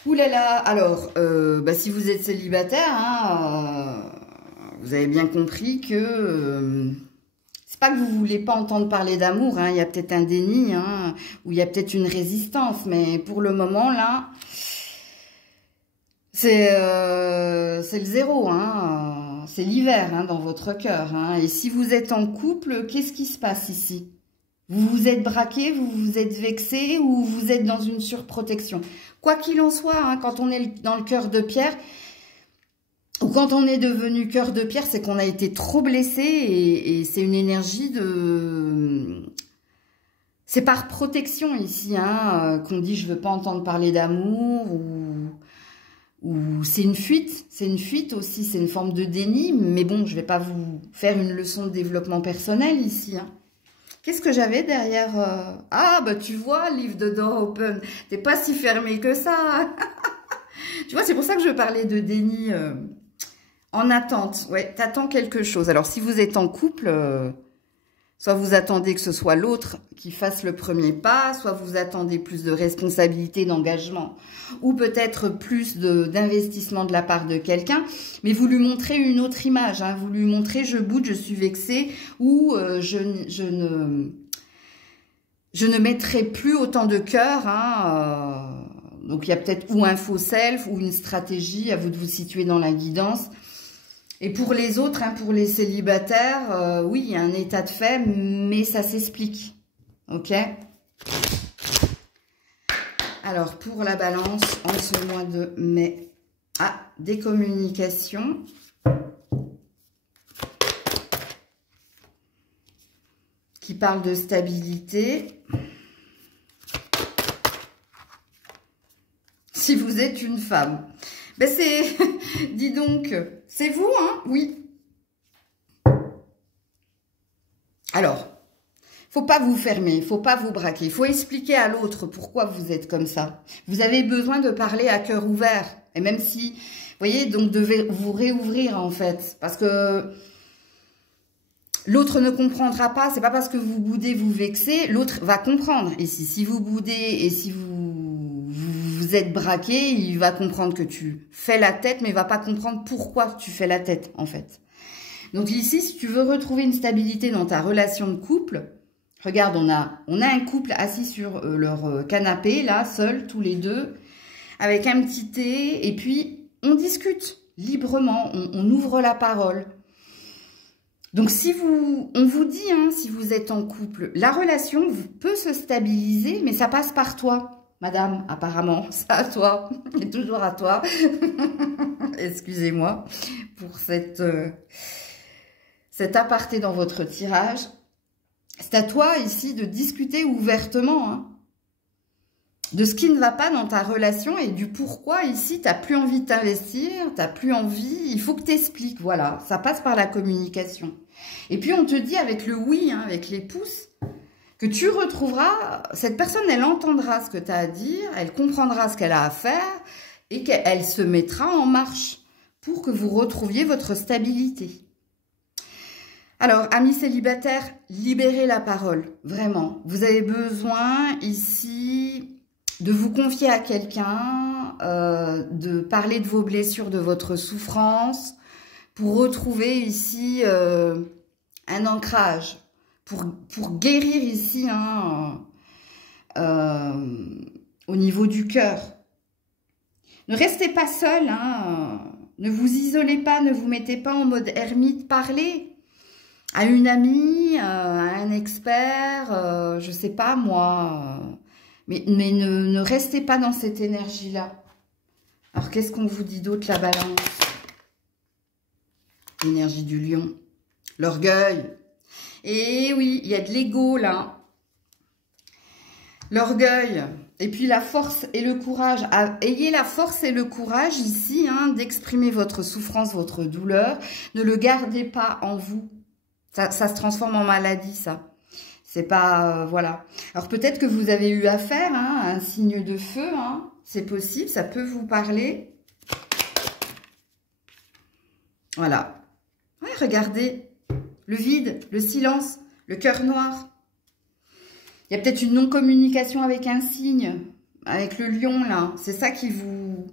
Ouh là là, alors, si vous êtes célibataire, hein, vous avez bien compris que c'est pas que vous voulez pas entendre parler d'amour, hein, il y a peut-être un déni, hein, ou il y a peut-être une résistance, mais pour le moment, là, c'est le zéro, hein, c'est l'hiver hein, dans votre cœur. Hein, et si vous êtes en couple, qu'est-ce qui se passe ici? Vous vous êtes braqué, vous vous êtes vexé ou vous êtes dans une surprotection. Quoi qu'il en soit, hein, quand on est dans le cœur de pierre, ou quand on est devenu cœur de pierre, c'est qu'on a été trop blessé et c'est une énergie de... C'est par protection ici, hein, qu'on dit je veux pas entendre parler d'amour ou c'est une fuite aussi, c'est une forme de déni. Mais bon, je vais pas vous faire une leçon de développement personnel ici, hein. Qu'est-ce que j'avais derrière Ah, bah tu vois, leave the door open. T'es pas si fermé que ça. Tu vois, c'est pour ça que je parlais de déni en attente. Ouais, t'attends quelque chose. Alors, si vous êtes en couple, soit vous attendez que ce soit l'autre qui fasse le premier pas, soit vous attendez plus de responsabilité, d'engagement, ou peut-être plus d'investissement de la part de quelqu'un, mais vous lui montrez une autre image, hein, vous lui montrez je boude, je suis vexée, ou je ne mettrai plus autant de cœur, hein, donc il y a peut-être ou un faux self, ou une stratégie, à vous de vous situer dans la guidance. Et pour les autres, hein, pour les célibataires, oui, il y a un état de fait, mais ça s'explique. Ok? Alors, pour la balance, en ce mois de mai, des communications. Qui parlent de stabilité. Si vous êtes une femme. Ben c'est, dis donc, c'est vous, hein? Oui. Alors, faut pas vous fermer, faut pas vous braquer. Il faut expliquer à l'autre pourquoi vous êtes comme ça. Vous avez besoin de parler à cœur ouvert. Et même si, vous voyez, donc devez vous réouvrir en fait. Parce que l'autre ne comprendra pas. C'est pas parce que vous boudez, vous vexez. L'autre va comprendre. Et si vous boudez et si vous êtes braqué, il va comprendre que tu fais la tête, mais il va pas comprendre pourquoi tu fais la tête, en fait. Donc ici, si tu veux retrouver une stabilité dans ta relation de couple, regarde, on a un couple assis sur leur canapé, là, seuls, tous les deux, avec un petit thé, et puis on discute librement, on ouvre la parole. Donc, on vous dit, hein, si vous êtes en couple, la relation peut se stabiliser, mais ça passe par toi. Madame, apparemment, c'est à toi, et toujours à toi. Excusez-moi pour cet aparté dans votre tirage. C'est à toi ici de discuter ouvertement hein, de ce qui ne va pas dans ta relation et du pourquoi ici tu n'as plus envie de t'investir, tu n'as plus envie, il faut que tu expliques, voilà, ça passe par la communication. Et puis on te dit avec le oui, hein, avec les pouces, que tu retrouveras, cette personne, elle entendra ce que tu as à dire, elle comprendra ce qu'elle a à faire et qu'elle se mettra en marche pour que vous retrouviez votre stabilité. Alors, amis célibataires, libérez la parole, vraiment. Vous avez besoin ici de vous confier à quelqu'un, de parler de vos blessures, de votre souffrance, pour retrouver ici un ancrage, pour guérir ici hein, au niveau du cœur. Ne restez pas seul, hein, ne vous isolez pas, ne vous mettez pas en mode ermite, parlez à une amie, à un expert, je sais pas moi, mais ne restez pas dans cette énergie-là. Alors qu'est-ce qu'on vous dit d'autre, la balance? L'énergie du lion, l'orgueil. Et oui, il y a de l'ego là. L'orgueil, et puis la force et le courage. Ayez la force et le courage ici hein, d'exprimer votre souffrance, votre douleur. Ne le gardez pas en vous. Ça se transforme en maladie, ça. C'est pas... voilà. Alors peut-être que vous avez eu affaire hein, à un signe de feu. Hein. C'est possible, ça peut vous parler. Voilà. Ouais, regardez. Le vide, le silence, le cœur noir. Il y a peut-être une non-communication avec un signe, avec le lion, là. C'est ça qui vous...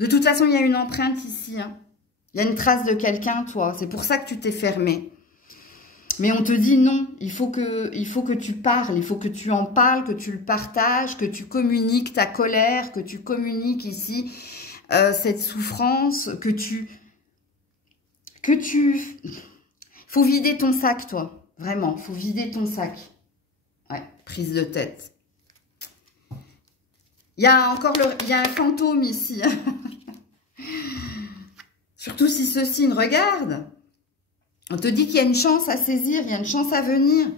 De toute façon, il y a une empreinte ici. Hein. Il y a une trace de quelqu'un, toi. C'est pour ça que tu t'es fermé. Mais on te dit non, il faut que tu parles, il faut que tu en parles, que tu le partages, que tu communiques ta colère, que tu communiques ici cette souffrance, que tu... Faut vider ton sac, toi. Vraiment, faut vider ton sac. Ouais, prise de tête. Il y a encore il y a un fantôme ici. Surtout si ce signe regarde. On te dit qu'il y a une chance à saisir, il y a une chance à venir.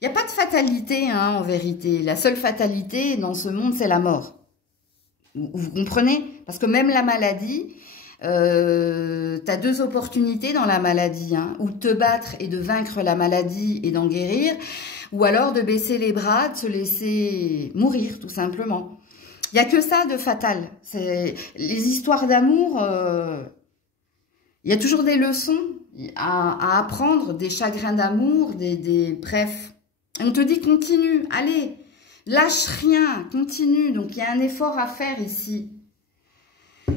Il n'y a pas de fatalité, hein, en vérité. La seule fatalité dans ce monde, c'est la mort. Vous comprenez? Parce que même la maladie, tu as deux opportunités dans la maladie. Hein, ou de te battre et de vaincre la maladie et d'en guérir. Ou alors de baisser les bras, de se laisser mourir, tout simplement. Il n'y a que ça de fatal. Les histoires d'amour... il y a toujours des leçons à apprendre, des chagrins d'amour, bref. On te dit continue, allez, lâche rien, continue. Donc il y a un effort à faire ici.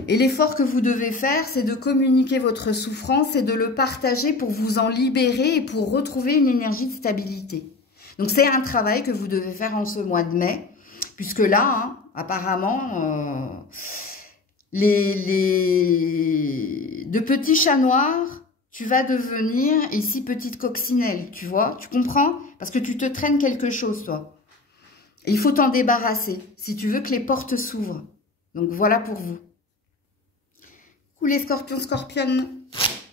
Et l'effort que vous devez faire, c'est de communiquer votre souffrance et de le partager pour vous en libérer et pour retrouver une énergie de stabilité. Donc c'est un travail que vous devez faire en ce mois de mai, puisque là, hein, apparemment... de petits chats noirs, tu vas devenir ici petite coccinelle, tu vois, tu comprends? Parce que tu te traînes quelque chose, toi. Et il faut t'en débarrasser, si tu veux que les portes s'ouvrent. Donc voilà pour vous. Coucou les scorpions, scorpionnes.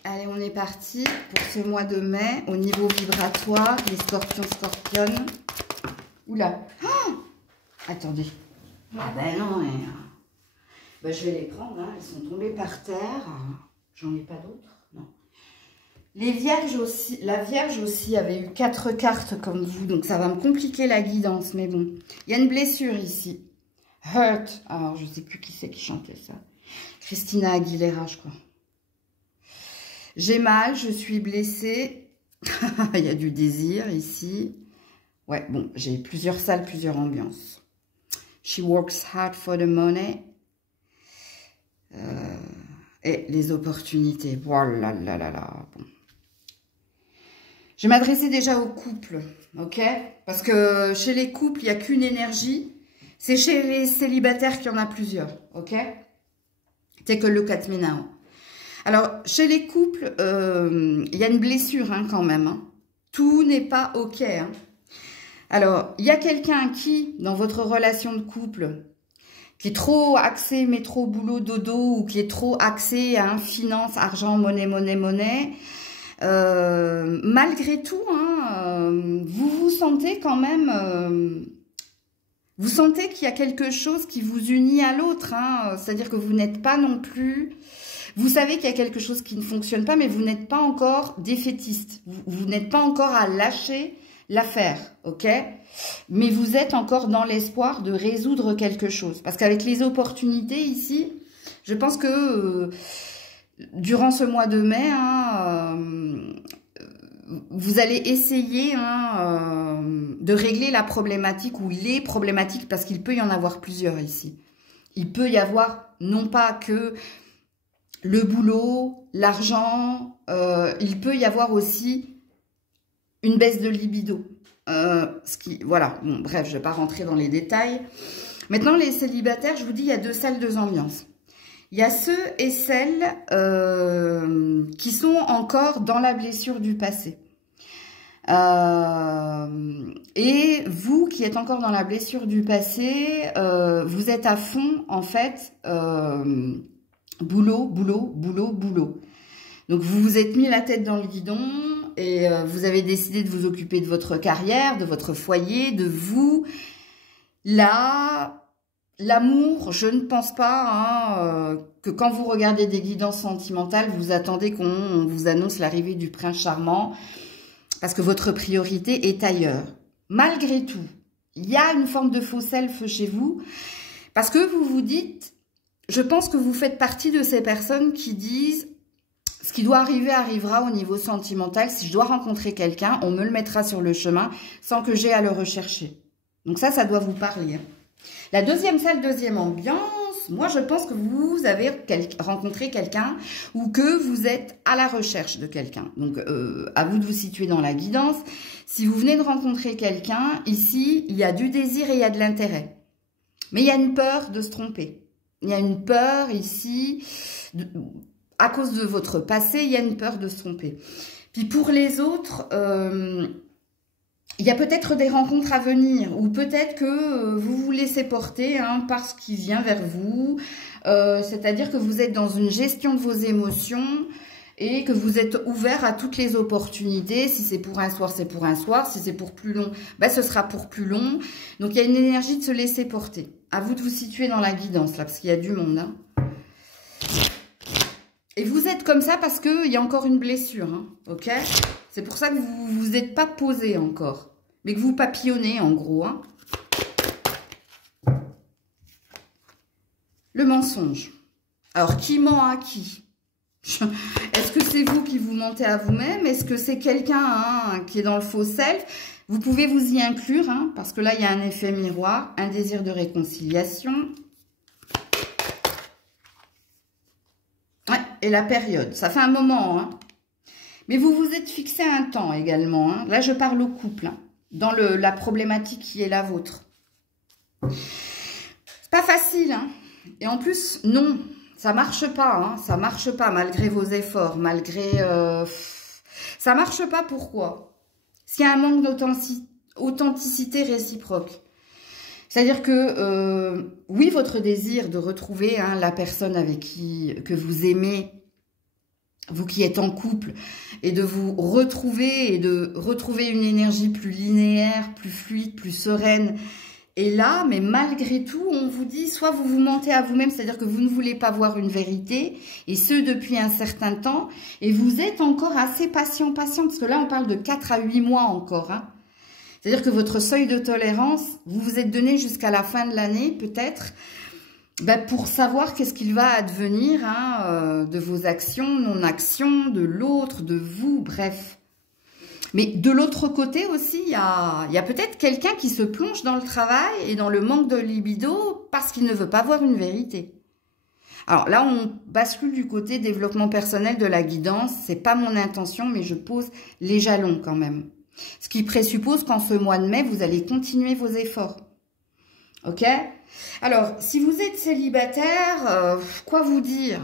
Allez, on est parti pour ce mois de mai, au niveau vibratoire, les scorpions, scorpionnes. Oula, oh, attendez. Ah ben non, ben, je vais les prendre, hein. Elles sont tombées par terre. J'en ai pas d'autres, non. Les vierges aussi, la vierge aussi avait eu 4 cartes comme vous, donc ça va me compliquer la guidance, mais bon. Il y a une blessure ici. Hurt. Alors, je sais plus qui c'est qui chantait ça. Christina Aguilera, je crois. J'ai mal, je suis blessée. Il y a du désir ici. Ouais, bon, j'ai plusieurs salles, plusieurs ambiances. She works hard for the money. Et les opportunités. Voilà, là, là, là. Bon. Je vais m'adresser déjà aux couples, ok? Parce que chez les couples, il n'y a qu'une énergie. C'est chez les célibataires qu'il y en a plusieurs, ok? C'est que le 4 now. Alors, chez les couples, il y a une blessure hein, quand même. Hein. Tout n'est pas ok. Hein. Alors, il y a quelqu'un qui, dans votre relation de couple, qui est trop axé métro, boulot, dodo, ou qui est trop axé à finance, argent, monnaie, malgré tout, hein, vous vous sentez quand même... vous sentez qu'il y a quelque chose qui vous unit à l'autre. Hein, c'est-à-dire que vous n'êtes pas non plus... Vous savez qu'il y a quelque chose qui ne fonctionne pas, mais vous n'êtes pas encore défaitiste. Vous n'êtes pas encore à lâcher l'affaire, ok? Mais vous êtes encore dans l'espoir de résoudre quelque chose. Parce qu'avec les opportunités ici, je pense que durant ce mois de mai, hein, vous allez essayer hein, de régler la problématique ou les problématiques, parce qu'il peut y en avoir plusieurs ici. Il peut y avoir non pas que le boulot, l'argent, il peut y avoir aussi une baisse de libido. Voilà, bon, bref, je ne vais pas rentrer dans les détails. Maintenant, les célibataires, je vous dis, il y a deux salles, deux ambiances. Il y a ceux et celles qui sont encore dans la blessure du passé. Et vous qui êtes encore dans la blessure du passé, vous êtes à fond, en fait, boulot, boulot, boulot, boulot. Donc, vous vous êtes mis la tête dans le guidon et vous avez décidé de vous occuper de votre carrière, de votre foyer, de vous. Là, l'amour, je ne pense pas que quand vous regardez des guidances sentimentales, vous attendez qu'on vous annonce l'arrivée du prince charmant parce que votre priorité est ailleurs. Malgré tout, il y a une forme de faux self chez vous parce que vous vous dites, je pense que vous faites partie de ces personnes qui disent ce qui doit arriver arrivera au niveau sentimental. Si je dois rencontrer quelqu'un, on me le mettra sur le chemin sans que j'aie à le rechercher. Donc ça doit vous parler. La deuxième salle, deuxième ambiance, moi je pense que vous avez rencontré quelqu'un ou que vous êtes à la recherche de quelqu'un. Donc à vous de vous situer dans la guidance. Si vous venez de rencontrer quelqu'un, ici il y a du désir et il y a de l'intérêt. Mais il y a une peur de se tromper. Il y a une peur ici, à cause de votre passé, il y a une peur de se tromper. Puis pour les autres... il y a peut-être des rencontres à venir ou peut-être que vous vous laissez porter par ce qui vient vers vous. C'est-à-dire que vous êtes dans une gestion de vos émotions et que vous êtes ouvert à toutes les opportunités. Si c'est pour un soir, c'est pour un soir. Si c'est pour plus long, ben, ce sera pour plus long. Donc, il y a une énergie de se laisser porter. À vous de vous situer dans la guidance, là, parce qu'il y a du monde. Hein. Et vous êtes comme ça parce qu'il y a encore une blessure, hein, ok? C'est pour ça que vous ne vous êtes pas posé encore, mais que vous papillonnez en gros. Hein. Le mensonge. Alors, qui ment à qui? Est-ce que c'est vous qui vous mentez à vous-même? Est-ce que c'est quelqu'un qui est dans le faux self? Vous pouvez vous y inclure, parce que là, il y a un effet miroir, un désir de réconciliation. Ouais, et la période, ça fait un moment, mais vous vous êtes fixé un temps également. Là, je parle au couple, dans la problématique qui est la vôtre. C'est pas facile, et en plus, non, ça marche pas, ça marche pas malgré vos efforts, malgré... ça marche pas, pourquoi? S'il y a un manque d'authenticité réciproque. C'est-à-dire que, oui, votre désir de retrouver la personne avec que vous aimez, vous qui êtes en couple, et de vous retrouver, et de retrouver une énergie plus linéaire, plus fluide, plus sereine. Et là, mais malgré tout, on vous dit, soit vous vous mentez à vous-même, c'est-à-dire que vous ne voulez pas voir une vérité, et ce, depuis un certain temps, et vous êtes encore assez patient, parce que là, on parle de 4 à 8 mois encore, C'est-à-dire que votre seuil de tolérance, vous vous êtes donné jusqu'à la fin de l'année, peut-être, pour savoir qu'est-ce qu'il va advenir de vos actions, non-actions, de l'autre, de vous, bref. Mais de l'autre côté aussi, il y a peut-être quelqu'un qui se plonge dans le travail et dans le manque de libido parce qu'il ne veut pas voir une vérité. Alors là, on bascule du côté développement personnel de la guidance. C'est pas mon intention, mais je pose les jalons quand même. Ce qui présuppose qu'en ce mois de mai, vous allez continuer vos efforts. Ok? Alors, si vous êtes célibataire, quoi vous dire?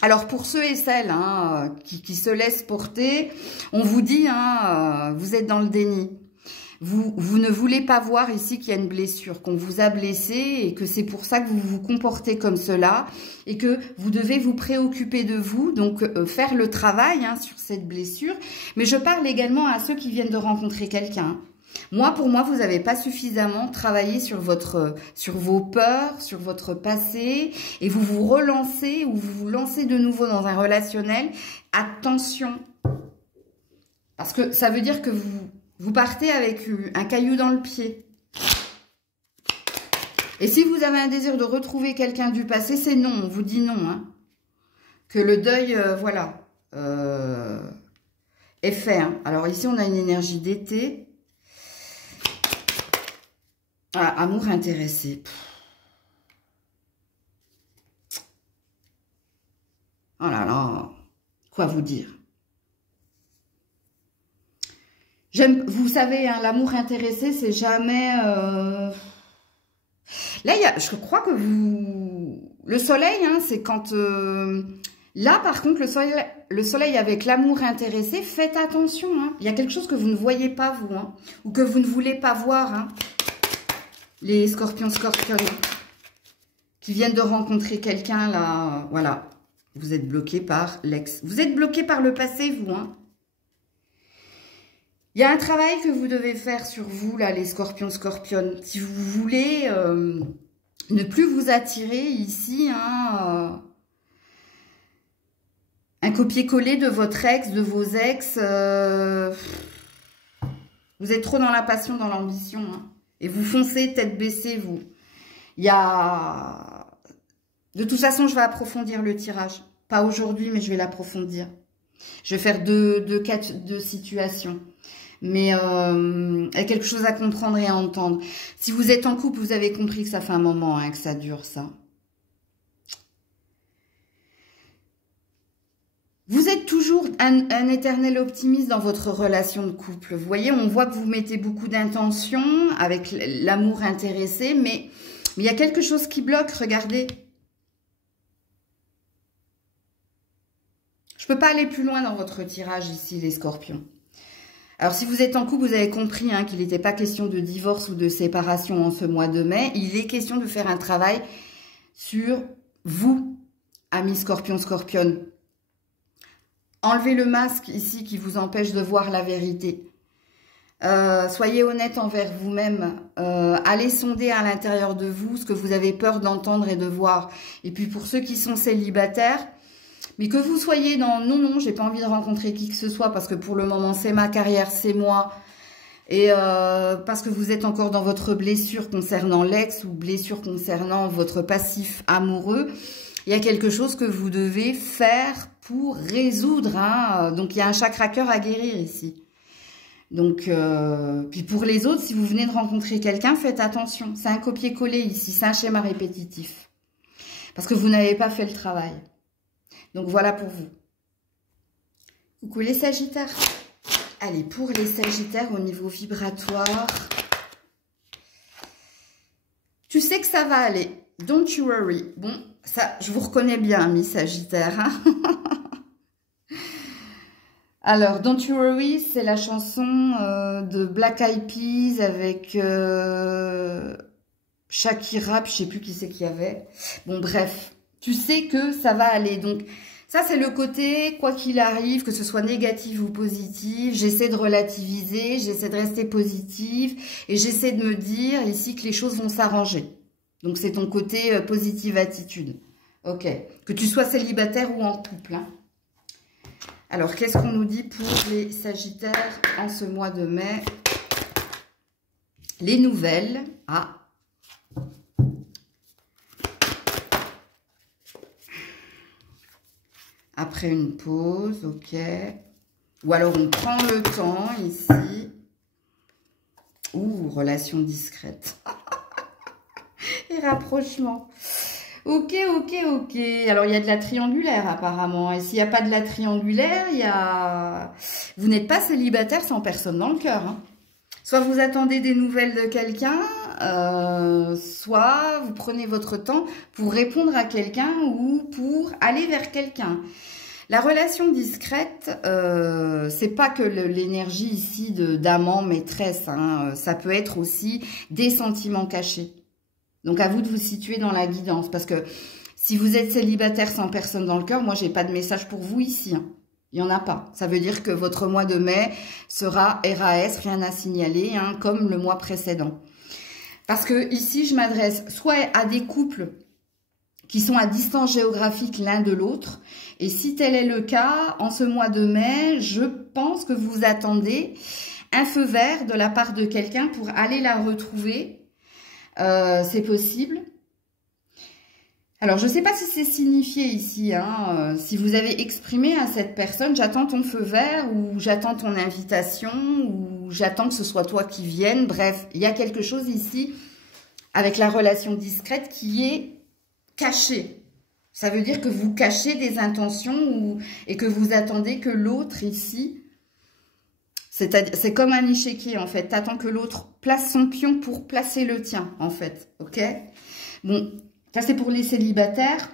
Alors, pour ceux et celles qui se laissent porter, on vous dit, vous êtes dans le déni. Vous ne voulez pas voir ici qu'il y a une blessure, qu'on vous a blessé et que c'est pour ça que vous vous comportez comme cela et que vous devez vous préoccuper de vous, donc faire le travail sur cette blessure. Mais je parle également à ceux qui viennent de rencontrer quelqu'un. Pour moi, vous n'avez pas suffisamment travaillé sur vos peurs, sur votre passé et vous vous relancez ou vous vous lancez de nouveau dans un relationnel. Attention, parce que ça veut dire que vous partez avec un caillou dans le pied. Et si vous avez un désir de retrouver quelqu'un du passé, c'est non, on vous dit non. Que le deuil, est fait. Alors ici, on a une énergie d'été. Ah, amour intéressé. Oh là là, quoi vous dire? Vous savez, hein, l'amour intéressé, c'est jamais... Là, je crois que vous... Le soleil, hein, c'est quand... Là, par contre, le soleil avec l'amour intéressé, faites attention. Hein. Il y a quelque chose que vous ne voyez pas, vous, hein, ou que vous ne voulez pas voir. Hein. Les scorpions, qui viennent de rencontrer quelqu'un, là, voilà. Vous êtes bloqué par l'ex. Vous êtes bloqué par le passé, vous. Hein. Il y a un travail que vous devez faire sur vous, là, les scorpions, scorpionnes. Si vous voulez ne plus vous attirer ici, hein, un copier-coller de votre ex, de vos ex. Vous êtes trop dans la passion, dans l'ambition. Hein, et vous foncez tête baissée, vous. Il y a... De toute façon, je vais approfondir le tirage. Pas aujourd'hui, mais je vais l'approfondir. Je vais faire deux cas de situation. Mais il y a quelque chose à comprendre et à entendre. Si vous êtes en couple, vous avez compris que ça fait un moment hein, que ça dure, ça. Vous êtes toujours un éternel optimiste dans votre relation de couple. Vous voyez, on voit que vous mettez beaucoup d'intention avec l'amour intéressé, mais il y a quelque chose qui bloque, regardez. Je ne peux pas aller plus loin dans votre tirage ici, les scorpions. Alors, si vous êtes en couple, vous avez compris hein, qu'il n'était pas question de divorce ou de séparation en ce mois de mai. Il est question de faire un travail sur vous, amis scorpions, scorpionnes. Enlevez le masque ici qui vous empêche de voir la vérité. Soyez honnête envers vous-même. Allez sonder à l'intérieur de vous ce que vous avez peur d'entendre et de voir. Et puis, pour ceux qui sont célibataires... Mais que vous soyez dans non, j'ai pas envie de rencontrer qui que ce soit parce que pour le moment, c'est ma carrière, c'est moi. Et parce que vous êtes encore dans votre blessure concernant l'ex ou blessure concernant votre passif amoureux, il y a quelque chose que vous devez faire pour résoudre. Hein. Donc, il y a un chakra-cœur à guérir ici. Donc, puis pour les autres, si vous venez de rencontrer quelqu'un, faites attention. C'est un copier-coller ici, c'est un schéma répétitif. Parce que vous n'avez pas fait le travail. Donc, voilà pour vous. Coucou les Sagittaires. Allez, pour les Sagittaires, au niveau vibratoire, tu sais que ça va aller. Don't you worry. Bon, ça, je vous reconnais bien, mes Sagittaires. Hein. Alors, Don't you worry, c'est la chanson de Black Eyed Peas avec Shakira, je sais plus qui c'est qu'il y avait. Bon, bref. Tu sais que ça va aller. Donc, ça, c'est le côté, quoi qu'il arrive, que ce soit négatif ou positif, j'essaie de relativiser, j'essaie de rester positive et j'essaie de me dire ici que les choses vont s'arranger. Donc, c'est ton côté positive attitude. Ok. Que tu sois célibataire ou en couple. Hein. Alors, qu'est-ce qu'on nous dit pour les Sagittaires en ce mois de mai? Les nouvelles. Ah. Après une pause, ok. Ou alors on prend le temps ici. Ouh, relation discrète. Et rapprochement. Ok, ok, ok. Alors il y a de la triangulaire apparemment. Et s'il n'y a pas de la triangulaire, il y a... Vous n'êtes pas célibataire sans personne dans le cœur. Hein. Soit vous attendez des nouvelles de quelqu'un, soit vous prenez votre temps pour répondre à quelqu'un ou pour aller vers quelqu'un. La relation discrète, c'est pas que l'énergie ici d'amant, maîtresse, hein, ça peut être aussi des sentiments cachés. Donc à vous de vous situer dans la guidance, parce que si vous êtes célibataire sans personne dans le cœur, moi j'ai pas de message pour vous ici. Hein. Il n'y en a pas. Ça veut dire que votre mois de mai sera RAS, rien à signaler, hein, comme le mois précédent. Parce que ici, je m'adresse soit à des couples qui sont à distance géographique l'un de l'autre. Et si tel est le cas, en ce mois de mai, je pense que vous attendez un feu vert de la part de quelqu'un pour aller la retrouver. C'est possible. Alors, je ne sais pas si c'est signifié ici, hein, si vous avez exprimé à cette personne, j'attends ton feu vert, ou j'attends ton invitation, ou j'attends que ce soit toi qui vienne. Bref, il y a quelque chose ici avec la relation discrète qui est cachée. Ça veut dire que vous cachez des intentions et que vous attendez que l'autre ici, c'est comme un échiquier en fait. Tu attends que l'autre place son pion pour placer le tien en fait. Ok? Bon, ça c'est pour les célibataires.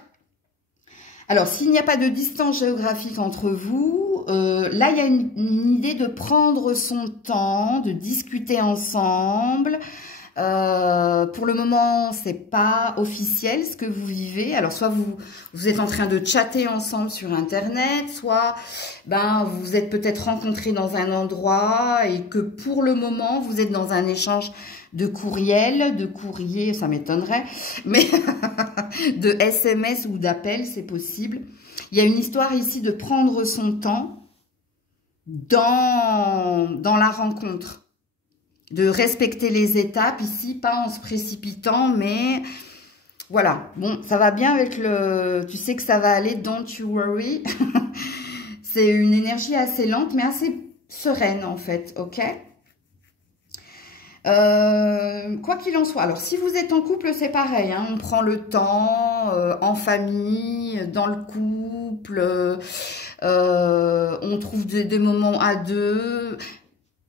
Alors, s'il n'y a pas de distance géographique entre vous, là, il y a une idée de prendre son temps, de discuter ensemble. Pour le moment, c'est pas officiel ce que vous vivez. Alors, soit vous êtes en train de chatter ensemble sur Internet, soit vous êtes peut-être rencontrés dans un endroit et que pour le moment, vous êtes dans un échange de courriel, de courrier, ça m'étonnerait, mais de SMS ou d'appel, c'est possible. Il y a une histoire ici de prendre son temps dans la rencontre, de respecter les étapes ici, pas en se précipitant, mais voilà. Bon, ça va bien avec tu sais que ça va aller, don't you worry. C'est une énergie assez lente, mais assez sereine en fait, ok? Quoi qu'il en soit, alors si vous êtes en couple, c'est pareil, hein, on prend le temps, en famille, dans le couple, on trouve des moments à deux.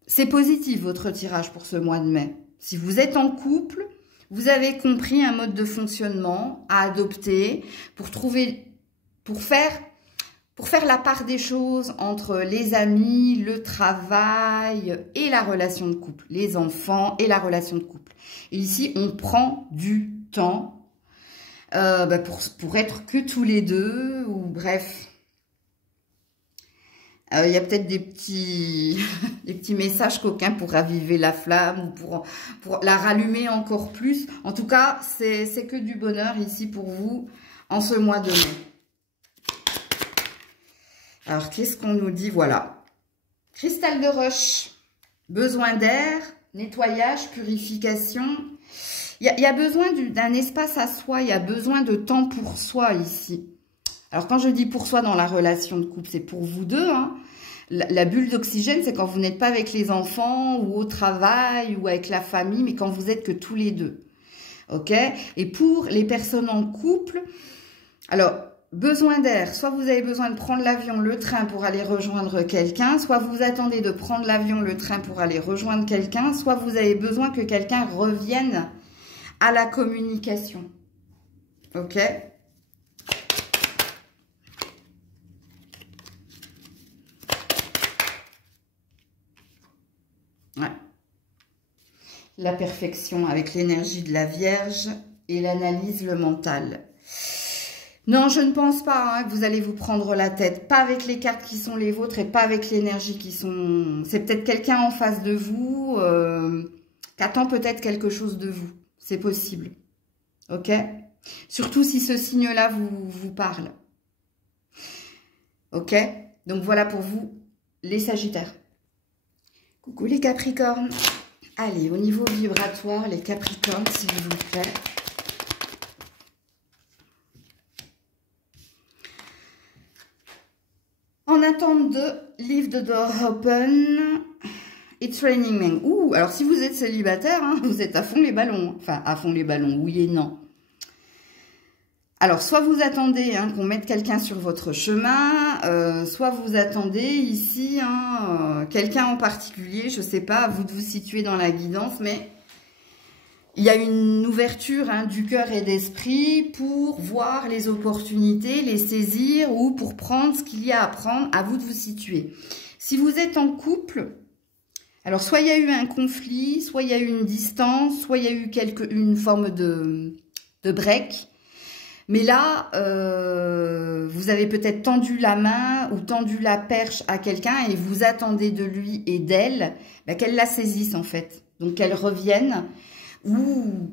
C'est positif votre tirage pour ce mois de mai. Si vous êtes en couple, vous avez compris un mode de fonctionnement à adopter pour faire la part des choses entre les amis, le travail et la relation de couple, les enfants et la relation de couple. Et ici, on prend du temps pour être que tous les deux, ou bref. Il y a peut-être des petits messages coquins pour raviver la flamme ou pour la rallumer encore plus. En tout cas, c'est que du bonheur ici pour vous en ce mois de mai. Alors, qu'est-ce qu'on nous dit? Voilà. Cristal de roche. Besoin d'air, nettoyage, purification. Il y a besoin d'un espace à soi. Il y a besoin de temps pour soi ici. Alors, quand je dis pour soi dans la relation de couple, c'est pour vous deux. Hein. La bulle d'oxygène, c'est quand vous n'êtes pas avec les enfants ou au travail ou avec la famille, mais quand vous êtes que tous les deux. Ok? Et pour les personnes en couple, alors... besoin d'air, soit vous avez besoin de prendre l'avion, le train pour aller rejoindre quelqu'un, soit vous attendez de prendre l'avion, le train pour aller rejoindre quelqu'un, soit vous avez besoin que quelqu'un revienne à la communication. Ok? Ouais. La perfection avec l'énergie de la Vierge et l'analyse, le mental. Non, je ne pense pas que vous allez vous prendre la tête. Pas avec les cartes qui sont les vôtres et pas avec l'énergie qui sont... C'est peut-être quelqu'un en face de vous qui attend peut-être quelque chose de vous. C'est possible. Ok? Surtout si ce signe-là vous parle. Ok? Donc voilà pour vous, les Sagittaires. Coucou les Capricornes. Allez, au niveau vibratoire, les Capricornes, s'il vous plaît. En attente de Leave the Door Open, It's Raining Men. Ouh, alors si vous êtes célibataire, hein, vous êtes à fond les ballons. Enfin, à fond les ballons, oui et non. Alors, soit vous attendez hein, qu'on mette quelqu'un sur votre chemin, soit vous attendez ici quelqu'un en particulier, je ne sais pas, à vous de vous situer dans la guidance, mais... il y a une ouverture hein, du cœur et d'esprit pour voir les opportunités, les saisir ou pour prendre ce qu'il y a à prendre, à vous de vous situer. Si vous êtes en couple, alors soit il y a eu un conflit, soit il y a eu une distance, soit il y a eu une forme de break. Mais là, vous avez peut-être tendu la main ou tendu la perche à quelqu'un et vous attendez de lui et d'elle qu'elle la saisisse en fait. Donc qu'elle revienne. Ouh.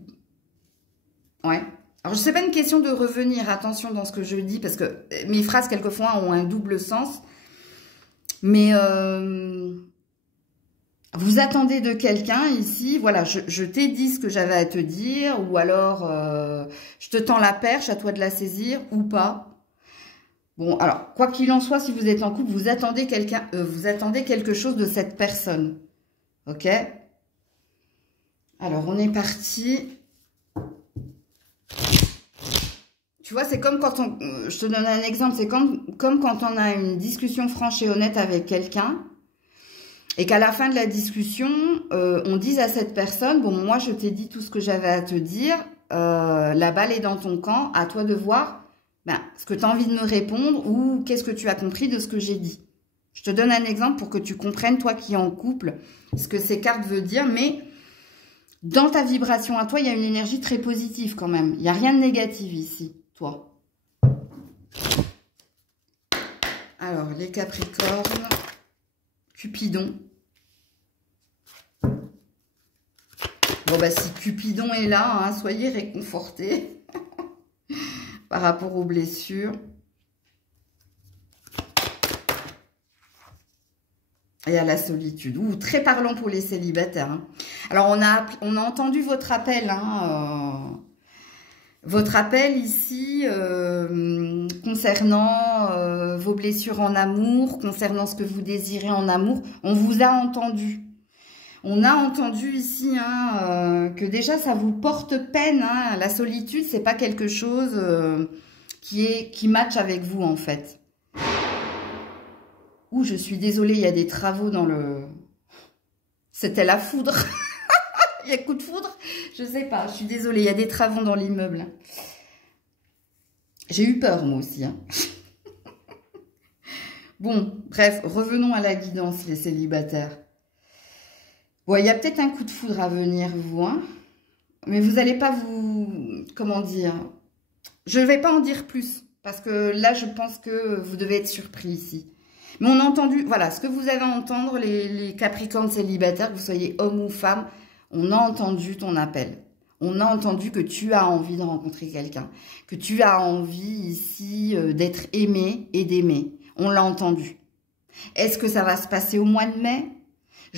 Ouais. Alors, je sais pas une question de revenir, attention dans ce que je dis, parce que mes phrases, quelquefois, ont un double sens. Mais vous attendez de quelqu'un ici, voilà, je t'ai dit ce que j'avais à te dire, ou alors je te tends la perche, à toi de la saisir, ou pas. Bon, alors, quoi qu'il en soit, si vous êtes en couple, vous attendez vous attendez quelque chose de cette personne. Ok ? Alors, on est parti. Tu Tu vois, c'est comme quand on... Je te donne un exemple. C'est comme quand on a une discussion franche et honnête avec quelqu'un et qu'à la fin de la discussion, on dise à cette personne, bon, moi, je t'ai dit tout ce que j'avais à te dire. La balle est dans ton camp. À toi de voir ce que tu as envie de me répondre ou qu'est-ce que tu as compris de ce que j'ai dit. Je te donne un exemple pour que tu comprennes, toi qui es en couple, ce que ces cartes veulent dire. Mais dans ta vibration à toi, il y a une énergie très positive quand même. Il n'y a rien de négatif ici, toi. Alors, les Capricornes, Cupidon. Bon, bah, si Cupidon est là, hein, soyez réconfortés par rapport aux blessures. Et à la solitude. Ou très parlant pour les célibataires. Hein. Alors, on a entendu votre appel. Hein, votre appel ici concernant vos blessures en amour, concernant ce que vous désirez en amour. On vous a entendu. On a entendu ici hein, que déjà, ça vous porte peine. Hein. La solitude, c'est pas quelque chose qui matche avec vous, en fait. Ouh, je suis désolée, il y a des travaux dans le... C'était la foudre. Il y a coup de foudre. Je sais pas, je suis désolée, il y a des travaux dans l'immeuble. J'ai eu peur, moi aussi. Hein. Bon, bref, revenons à la guidance, les célibataires. Bon, il y a peut-être un coup de foudre à venir, vous. Hein, mais vous n'allez pas vous... Comment dire? Je ne vais pas en dire plus. Parce que là, je pense que vous devez être surpris ici. Mais on a entendu, voilà, ce que vous avez à entendre, les Capricornes célibataires, que vous soyez homme ou femme, on a entendu ton appel. On a entendu que tu as envie de rencontrer quelqu'un, que tu as envie ici d'être aimé et d'aimer. On l'a entendu. Est-ce que ça va se passer au mois de mai?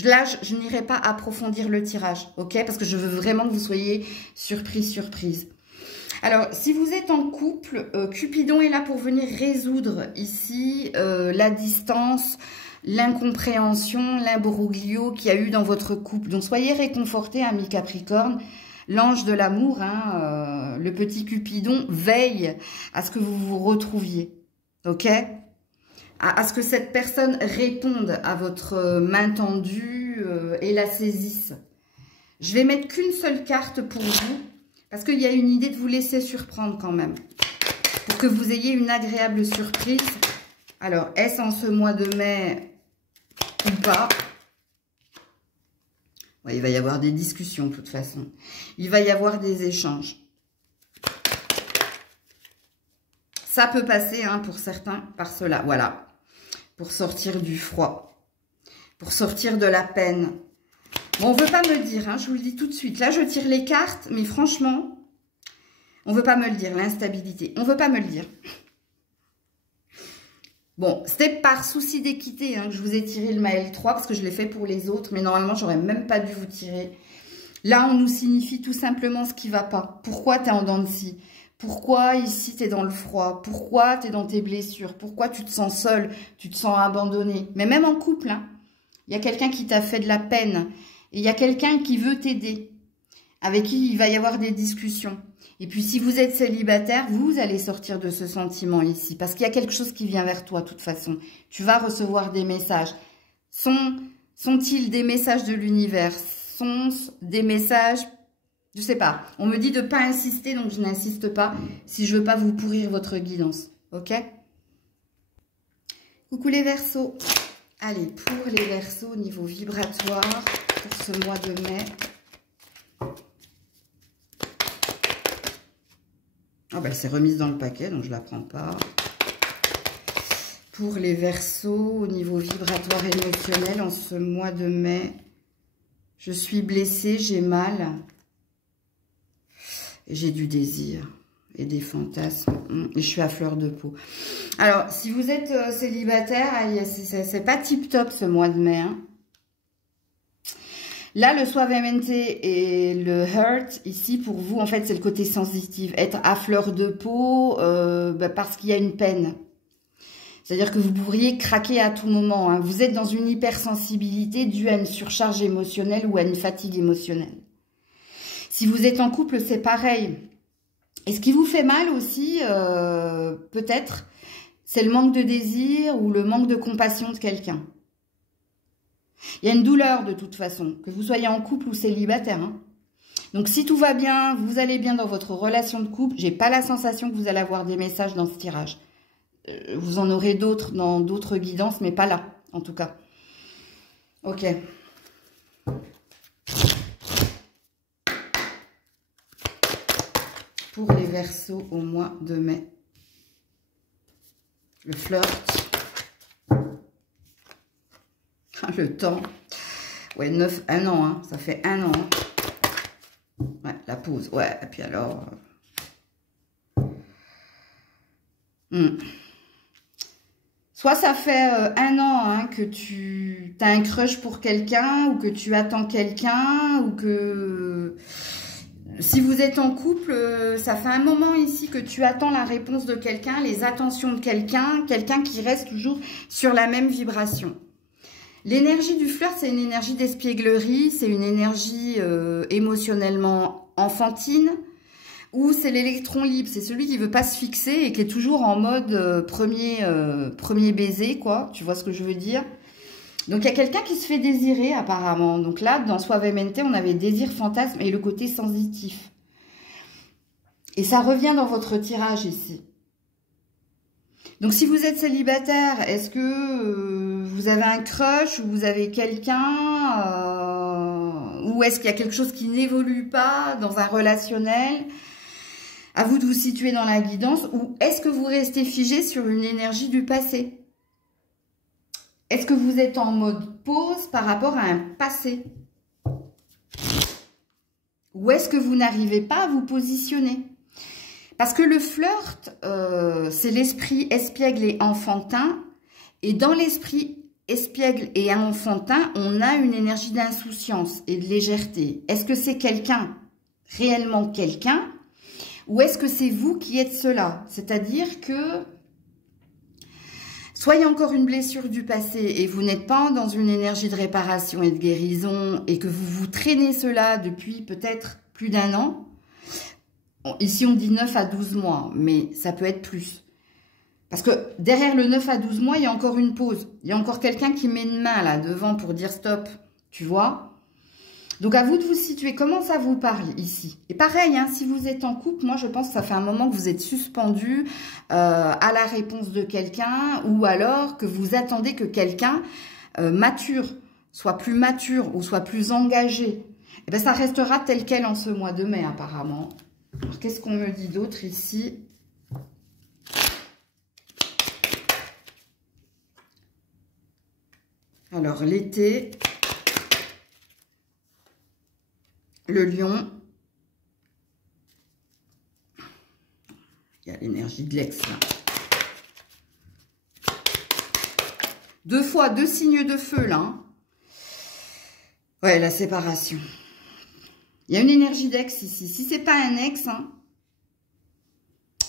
Là, je n'irai pas approfondir le tirage, ok? Parce que je veux vraiment que vous soyez surprise. Alors, si vous êtes en couple, Cupidon est là pour venir résoudre ici la distance, l'incompréhension, l'imbroglio qu'il y a eu dans votre couple. Donc, soyez réconfortés, amis Capricorne. L'ange de l'amour, hein, le petit Cupidon, veille à ce que vous vous retrouviez. Ok? À ce que cette personne réponde à votre main tendue et la saisisse. Je vais mettre qu'une seule carte pour vous. Parce qu'il y a une idée de vous laisser surprendre quand même. Pour que vous ayez une agréable surprise. Alors, est-ce en ce mois de mai ou pas? Ouais, il va y avoir des discussions de toute façon. Il va y avoir des échanges. Ça peut passer hein, pour certains par cela. Voilà. Pour sortir du froid. Pour sortir de la peine. Bon, on ne veut pas me le dire, hein, je vous le dis tout de suite. Là, je tire les cartes, mais franchement, on ne veut pas me le dire, l'instabilité. On ne veut pas me le dire. Bon, c'était par souci d'équité hein, que je vous ai tiré le Maël 3, parce que je l'ai fait pour les autres, mais normalement, j'aurais même pas dû vous tirer. Là, on nous signifie tout simplement ce qui ne va pas. Pourquoi tu es en dents de scie? Pourquoi ici, tu es dans le froid? Pourquoi tu es dans tes blessures? Pourquoi tu te sens seul? Tu te sens abandonné? Mais même en couple, hein, il y a quelqu'un qui t'a fait de la peine. Et il y a quelqu'un qui veut t'aider, avec qui il va y avoir des discussions. Et puis, si vous êtes célibataire, vous allez sortir de ce sentiment ici. Parce qu'il y a quelque chose qui vient vers toi, de toute façon. Tu vas recevoir des messages. Sont-ils des messages de l'univers? Sont-ce des messages... Je sais pas. On me dit de ne pas insister, donc je n'insiste pas. Si je veux pas vous pourrir votre guidance. Ok? Coucou les Verseaux. Allez, pour les Verseaux au niveau vibratoire... pour ce mois de mai. Ah ben, elle s'est remise dans le paquet, donc je ne la prends pas. Pour les Verseaux, au niveau vibratoire émotionnel, en ce mois de mai, je suis blessée, j'ai mal. J'ai du désir et des fantasmes. Et je suis à fleur de peau. Alors, si vous êtes célibataire, c'est pas tip-top ce mois de mai, hein. Là, le suavemente et le hurt, ici, pour vous, en fait, c'est le côté sensitif. Être à fleur de peau parce qu'il y a une peine. C'est-à-dire que vous pourriez craquer à tout moment. Hein. Vous êtes dans une hypersensibilité due à une surcharge émotionnelle ou à une fatigue émotionnelle. Si vous êtes en couple, c'est pareil. Et ce qui vous fait mal aussi, peut-être, c'est le manque de désir ou le manque de compassion de quelqu'un. Il y a une douleur de toute façon, que vous soyez en couple ou célibataire. Hein. Donc si tout va bien, vous allez bien dans votre relation de couple, j'ai pas la sensation que vous allez avoir des messages dans ce tirage. Vous en aurez d'autres dans d'autres guidances, mais pas là, en tout cas. Ok. Pour les Verseaux au mois de mai. Le flirt. Le temps. Ouais, 1 an, hein. Ça fait 1 an. Ouais, la pause. Ouais, et puis alors... Soit ça fait 1 an hein, que tu as un crush pour quelqu'un, ou que tu attends quelqu'un, ou que... Si vous êtes en couple, ça fait un moment ici que tu attends la réponse de quelqu'un, les attentions de quelqu'un, quelqu'un qui reste toujours sur la même vibration. L'énergie du flirt, c'est une énergie d'espièglerie, c'est une énergie émotionnellement enfantine, ou c'est l'électron libre, c'est celui qui veut pas se fixer et qui est toujours en mode premier baiser, quoi. Tu vois ce que je veux dire? Donc, il y a quelqu'un qui se fait désirer, apparemment. Donc là, dans Suavemente, on avait désir, fantasme et le côté sensitif. Et ça revient dans votre tirage ici. Donc, si vous êtes célibataire, est-ce que vous avez un crush ou vous avez quelqu'un ou est-ce qu'il y a quelque chose qui n'évolue pas dans un relationnel? À vous de vous situer dans la guidance. Ou est-ce que vous restez figé sur une énergie du passé? Est-ce que vous êtes en mode pause par rapport à un passé? Ou est-ce que vous n'arrivez pas à vous positionner? Parce que le flirt, c'est l'esprit espiègle et enfantin. Et dans l'esprit espiègle et enfantin, on a une énergie d'insouciance et de légèreté. Est-ce que c'est quelqu'un, réellement quelqu'un, ou est-ce que c'est vous qui êtes cela? C'est-à-dire que soit il y a encore une blessure du passé et vous n'êtes pas dans une énergie de réparation et de guérison et que vous vous traînez cela depuis peut-être plus d'1 an. Ici, on dit 9 à 12 mois, mais ça peut être plus. Parce que derrière le 9 à 12 mois, il y a encore une pause. Il y a encore quelqu'un qui met une main là devant pour dire stop, tu vois. Donc, à vous de vous situer. Comment ça vous parle ici? Et pareil, hein, si vous êtes en couple, moi, je pense que ça fait un moment que vous êtes suspendu à la réponse de quelqu'un ou alors que vous attendez que quelqu'un mature, soit plus mature ou soit plus engagé. Et bien, ça restera tel quel en ce mois de mai, apparemment. Alors, qu'est-ce qu'on me dit d'autre ici? Alors, l'été... Le lion, il y a l'énergie de l'ex là. 2 fois 2 signes de feu là. Hein. Ouais, la séparation. Il y a une énergie d'ex ici. Si c'est pas un ex, hein,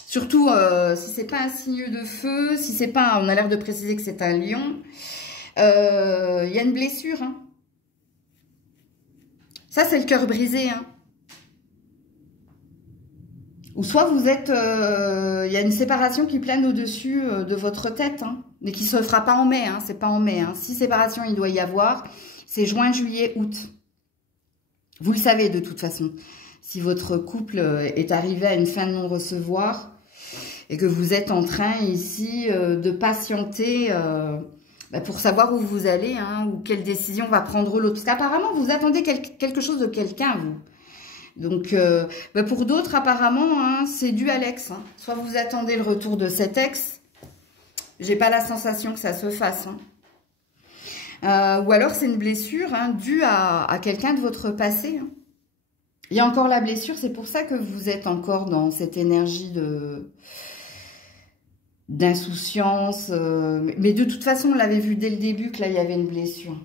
surtout si c'est pas un signe de feu, si c'est pas, on a l'air de préciser que c'est un lion, il y a une blessure. Hein. Ça, c'est le cœur brisé. Hein. Ou soit vous êtes... Il y a une séparation qui plane au-dessus de votre tête. Hein, mais qui ne se fera pas en mai. Hein, c'est pas en mai. Hein. Si séparation il doit y avoir, c'est juin, juillet, août. Vous le savez de toute façon. Si votre couple est arrivé à une fin de non-recevoir et que vous êtes en train ici de patienter... pour savoir où vous allez, hein, ou quelle décision va prendre l'autre. Parce qu'apparemment, vous attendez quelque chose de quelqu'un, vous. Donc, pour d'autres, apparemment, hein, c'est dû à l'ex. Hein. Soit vous attendez le retour de cet ex. J'ai pas la sensation que ça se fasse. Hein. Ou alors, c'est une blessure hein, due à quelqu'un de votre passé. Hein. Il y a encore la blessure. C'est pour ça que vous êtes encore dans cette énergie d'insouciance, mais de toute façon, on l'avait vu dès le début que là, il y avait une blessure.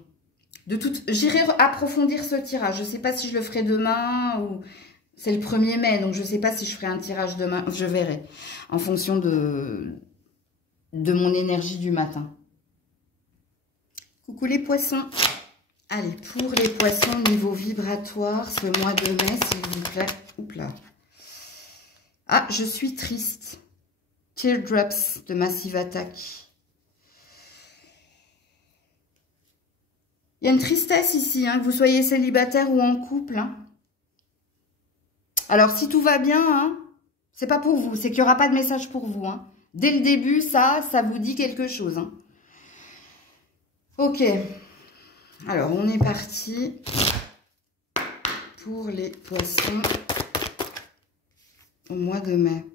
J'irai approfondir ce tirage. Je ne sais pas si je le ferai demain ou... C'est le 1er mai, donc je ne sais pas si je ferai un tirage demain. Je verrai, en fonction de mon énergie du matin. Coucou les poissons. Allez, pour les poissons, niveau vibratoire, ce mois de mai, s'il vous plaît. Oups là. Ah, je suis triste. Teardrops de Massive Attack. Il y a une tristesse ici, hein, que vous soyez célibataire ou en couple. Hein. Alors, si tout va bien, hein, c'est pas pour vous, c'est qu'il n'y aura pas de message pour vous. Hein. Dès le début, ça vous dit quelque chose. Hein. Ok. Alors, on est parti pour les poissons au mois de mai.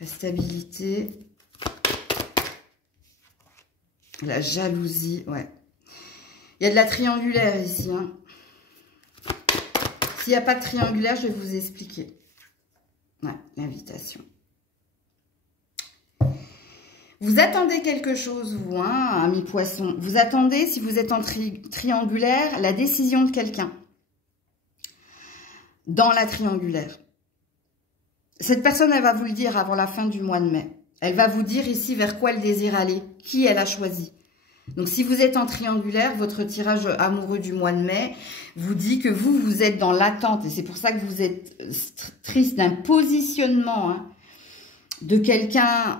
La stabilité, la jalousie, ouais. Il y a de la triangulaire ici. Hein. S'il n'y a pas de triangulaire, je vais vous expliquer. Ouais, l'invitation. Vous attendez quelque chose, vous, hein, ami poisson. Vous attendez, si vous êtes en triangulaire, la décision de quelqu'un. Dans la triangulaire. Cette personne, elle va vous le dire avant la fin du mois de mai. Elle va vous dire ici vers quoi elle désire aller, qui elle a choisi. Donc, si vous êtes en triangulaire, votre tirage amoureux du mois de mai vous dit que vous êtes dans l'attente. Et c'est pour ça que vous êtes triste d'un positionnement, hein, de quelqu'un,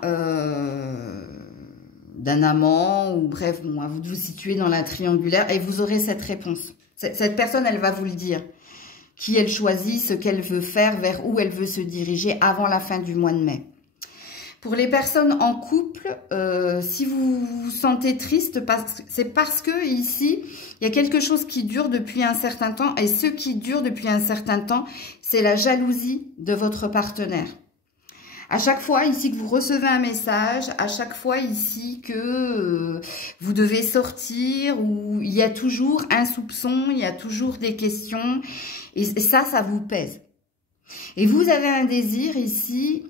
d'un amant, ou bref, bon, vous vous situez dans la triangulaire et vous aurez cette réponse. Cette personne, elle va vous le dire. Qui elle choisit, ce qu'elle veut faire, vers où elle veut se diriger avant la fin du mois de mai. Pour les personnes en couple, si vous vous sentez triste, c'est parce que ici, il y a quelque chose qui dure depuis un certain temps. Et ce qui dure depuis un certain temps, c'est la jalousie de votre partenaire. À chaque fois ici que vous recevez un message, à chaque fois ici que vous devez sortir, où il y a toujours un soupçon, il y a toujours des questions. Et ça vous pèse. Et vous avez un désir ici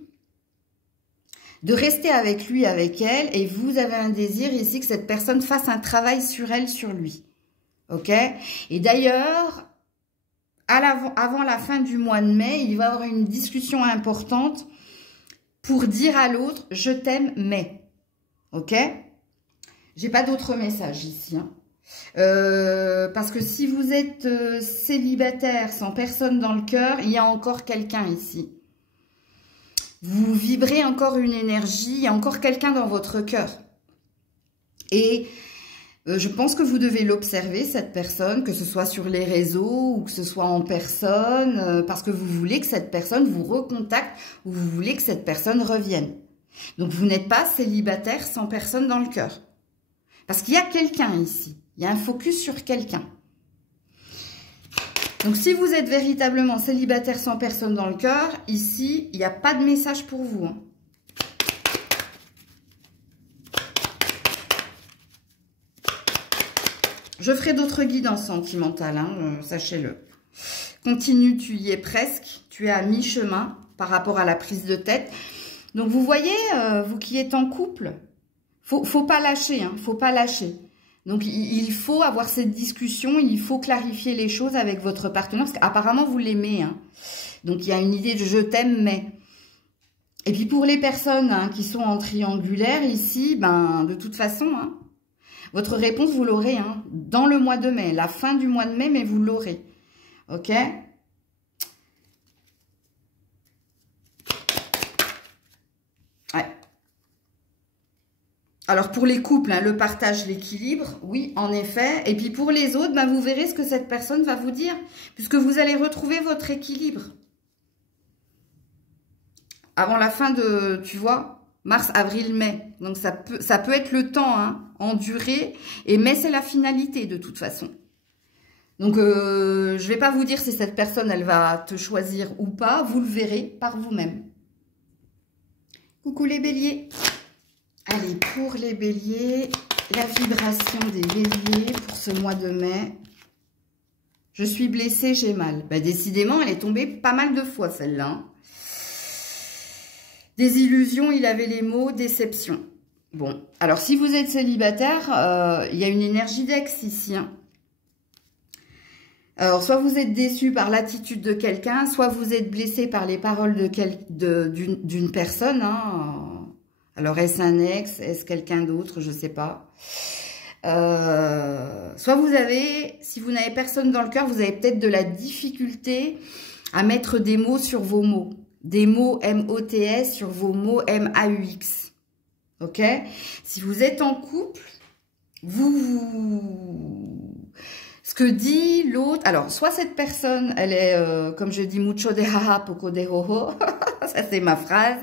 de rester avec lui, avec elle, et vous avez un désir ici que cette personne fasse un travail sur elle, sur lui. Ok? Et d'ailleurs, avant la fin du mois de mai, il va y avoir une discussion importante pour dire à l'autre, je t'aime, mais. Ok? J'ai pas d'autres messages ici. Hein. Parce que si vous êtes célibataire, sans personne dans le cœur, il y a encore quelqu'un ici. Vous vibrez encore une énergie, il y a encore quelqu'un dans votre cœur. Et je pense que vous devez l'observer, cette personne, que ce soit sur les réseaux ou que ce soit en personne, parce que vous voulez que cette personne vous recontacte ou vous voulez que cette personne revienne. Donc, vous n'êtes pas célibataire sans personne dans le cœur. Parce qu'il y a quelqu'un ici. Il y a un focus sur quelqu'un. Donc, si vous êtes véritablement célibataire sans personne dans le cœur, ici, il n'y a pas de message pour vous. Hein. Je ferai d'autres guidances sentimentales, hein, sachez-le. Continue, tu y es presque. Tu es à mi-chemin par rapport à la prise de tête. Donc, vous voyez, vous qui êtes en couple, faut pas lâcher, hein, faut pas lâcher. Donc, il faut avoir cette discussion, il faut clarifier les choses avec votre partenaire, parce qu'apparemment, vous l'aimez. Hein. Donc, il y a une idée de je t'aime, mais... Et puis, pour les personnes hein, qui sont en triangulaire, ici, ben, de toute façon, hein, votre réponse, vous l'aurez hein, dans le mois de mai, la fin du mois de mai, mais vous l'aurez. Ok ? Ouais. Alors, pour les couples, hein, le partage, l'équilibre, oui, en effet. Et puis, pour les autres, ben, vous verrez ce que cette personne va vous dire, puisque vous allez retrouver votre équilibre. Avant la fin de, tu vois, mars, avril, mai. Donc, ça peut être le temps, hein, en durée. Et mai, c'est la finalité, de toute façon. Donc, je vais pas vous dire si cette personne, elle va te choisir ou pas. Vous le verrez par vous-même. Coucou les béliers. Allez, pour les béliers, la vibration des béliers pour ce mois de mai. Je suis blessée, j'ai mal. Ben, décidément, elle est tombée pas mal de fois, celle-là. Hein. Désillusion, il avait les mots, déception. Bon, alors si vous êtes célibataire, il y a une énergie d'ex ici. Hein. Alors, soit vous êtes déçu par l'attitude de quelqu'un, soit vous êtes blessé par les paroles d'une personne. Hein. Alors, est-ce un ex? Est-ce quelqu'un d'autre? Je ne sais pas. Soit vous avez, si vous n'avez personne dans le cœur, vous avez peut-être de la difficulté à mettre des mots sur vos mots. des mots M-O-T-S sur vos mots M-A-U-X. Ok? Si vous êtes en couple, ce que dit l'autre, alors soit cette personne, elle est, comme je dis, mucho de haha, poco de hoho, ça c'est ma phrase,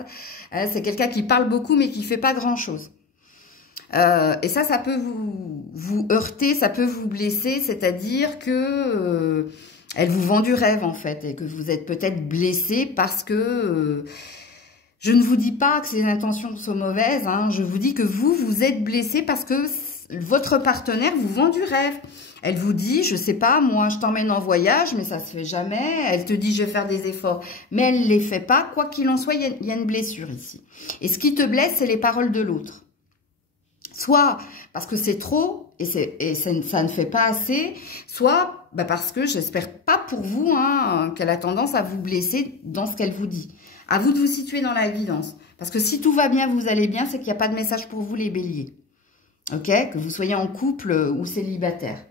c'est quelqu'un qui parle beaucoup mais qui fait pas grand chose. Et ça peut vous heurter, ça peut vous blesser, c'est-à-dire que elle vous vend du rêve en fait, et que vous êtes peut-être blessé parce que je ne vous dis pas que ses intentions sont mauvaises, hein, je vous dis que vous êtes blessé parce que votre partenaire vous vend du rêve. Elle vous dit, je sais pas, moi je t'emmène en voyage, mais ça se fait jamais. Elle te dit, je vais faire des efforts, mais elle les fait pas. Quoi qu'il en soit, il y a une blessure ici. Et ce qui te blesse, c'est les paroles de l'autre. Soit parce que c'est trop et ça ne fait pas assez, soit parce que j'espère pas pour vous hein, qu'elle a tendance à vous blesser dans ce qu'elle vous dit. À vous de vous situer dans la guidance. Parce que si tout va bien, vous allez bien, c'est qu'il n'y a pas de message pour vous les béliers. Ok? Que vous soyez en couple ou célibataire.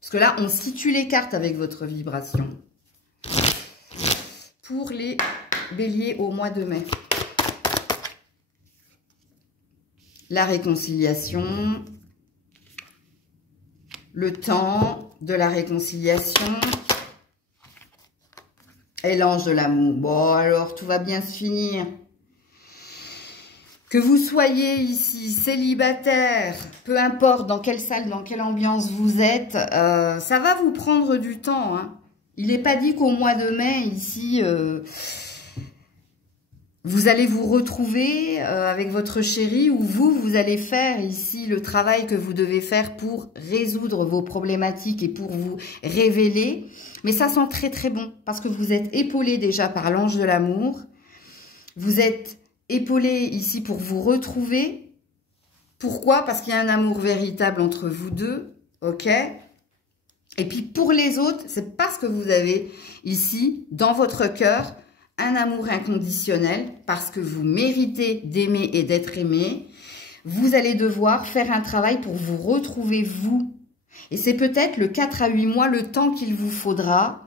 Parce que là, on situe les cartes avec votre vibration. Pour les béliers au mois de mai. La réconciliation. Le temps de la réconciliation. Et l'ange de l'amour. Bon, alors, tout va bien se finir. Que vous soyez ici célibataire, peu importe dans quelle salle, dans quelle ambiance vous êtes, ça va vous prendre du temps. Hein. Il n'est pas dit qu'au mois de mai, ici, vous allez vous retrouver avec votre chéri ou vous allez faire ici le travail que vous devez faire pour résoudre vos problématiques et pour vous révéler. Mais ça sent très très bon parce que vous êtes épaulé déjà par l'ange de l'amour. Vous êtes épaulé ici pour vous retrouver. Pourquoi? Parce qu'il y a un amour véritable entre vous deux, ok? Et puis pour les autres, c'est parce que vous avez ici, dans votre cœur, un amour inconditionnel, parce que vous méritez d'aimer et d'être aimé. Vous allez devoir faire un travail pour vous retrouver vous. Et c'est peut-être le 4 à 8 mois, le temps qu'il vous faudra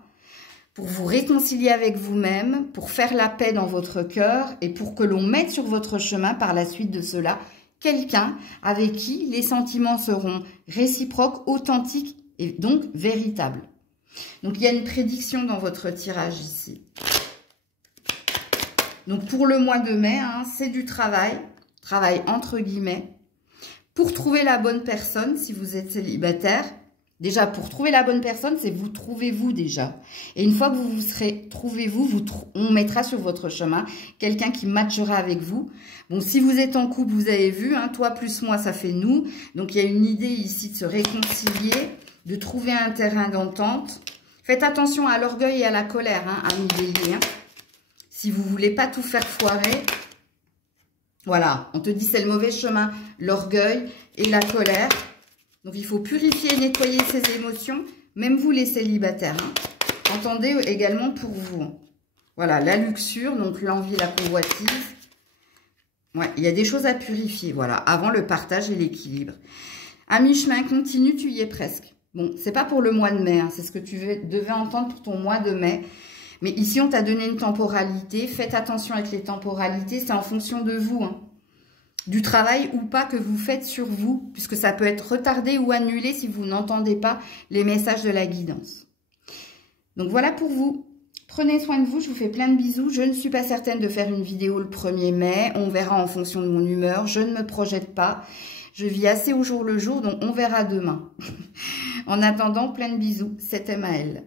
pour vous réconcilier avec vous-même, pour faire la paix dans votre cœur et pour que l'on mette sur votre chemin par la suite de cela quelqu'un avec qui les sentiments seront réciproques, authentiques et donc véritables. Donc il y a une prédiction dans votre tirage ici. Donc pour le mois de mai, hein, c'est du travail entre guillemets, pour trouver la bonne personne si vous êtes célibataire. Déjà, pour trouver la bonne personne, c'est vous trouvez-vous déjà. Et une fois que vous vous serez trouvé-vous, on mettra sur votre chemin quelqu'un qui matchera avec vous. Bon, si vous êtes en couple, vous avez vu, hein, toi plus moi, ça fait nous. Donc, il y a une idée ici de se réconcilier, de trouver un terrain d'entente. Faites attention à l'orgueil et à la colère, hein, amis béliers. Hein. Si vous ne voulez pas tout faire foirer, voilà, on te dit c'est le mauvais chemin, l'orgueil et la colère. Donc, il faut purifier et nettoyer ses émotions, même vous les célibataires. Hein. Entendez également pour vous. Voilà, la luxure, donc l'envie, la convoitise. Ouais, il y a des choses à purifier, voilà, avant le partage et l'équilibre. À mi-chemin, continue, tu y es presque. Bon, c'est pas pour le mois de mai, hein, c'est ce que tu devais entendre pour ton mois de mai. Mais ici, on t'a donné une temporalité. Faites attention avec les temporalités, c'est en fonction de vous, hein. Du travail ou pas que vous faites sur vous, puisque ça peut être retardé ou annulé si vous n'entendez pas les messages de la guidance. Donc voilà pour vous. Prenez soin de vous, je vous fais plein de bisous. Je ne suis pas certaine de faire une vidéo le 1er mai, on verra en fonction de mon humeur. Je ne me projette pas, je vis assez au jour le jour, donc on verra demain. En attendant, plein de bisous, c'était Maëlle.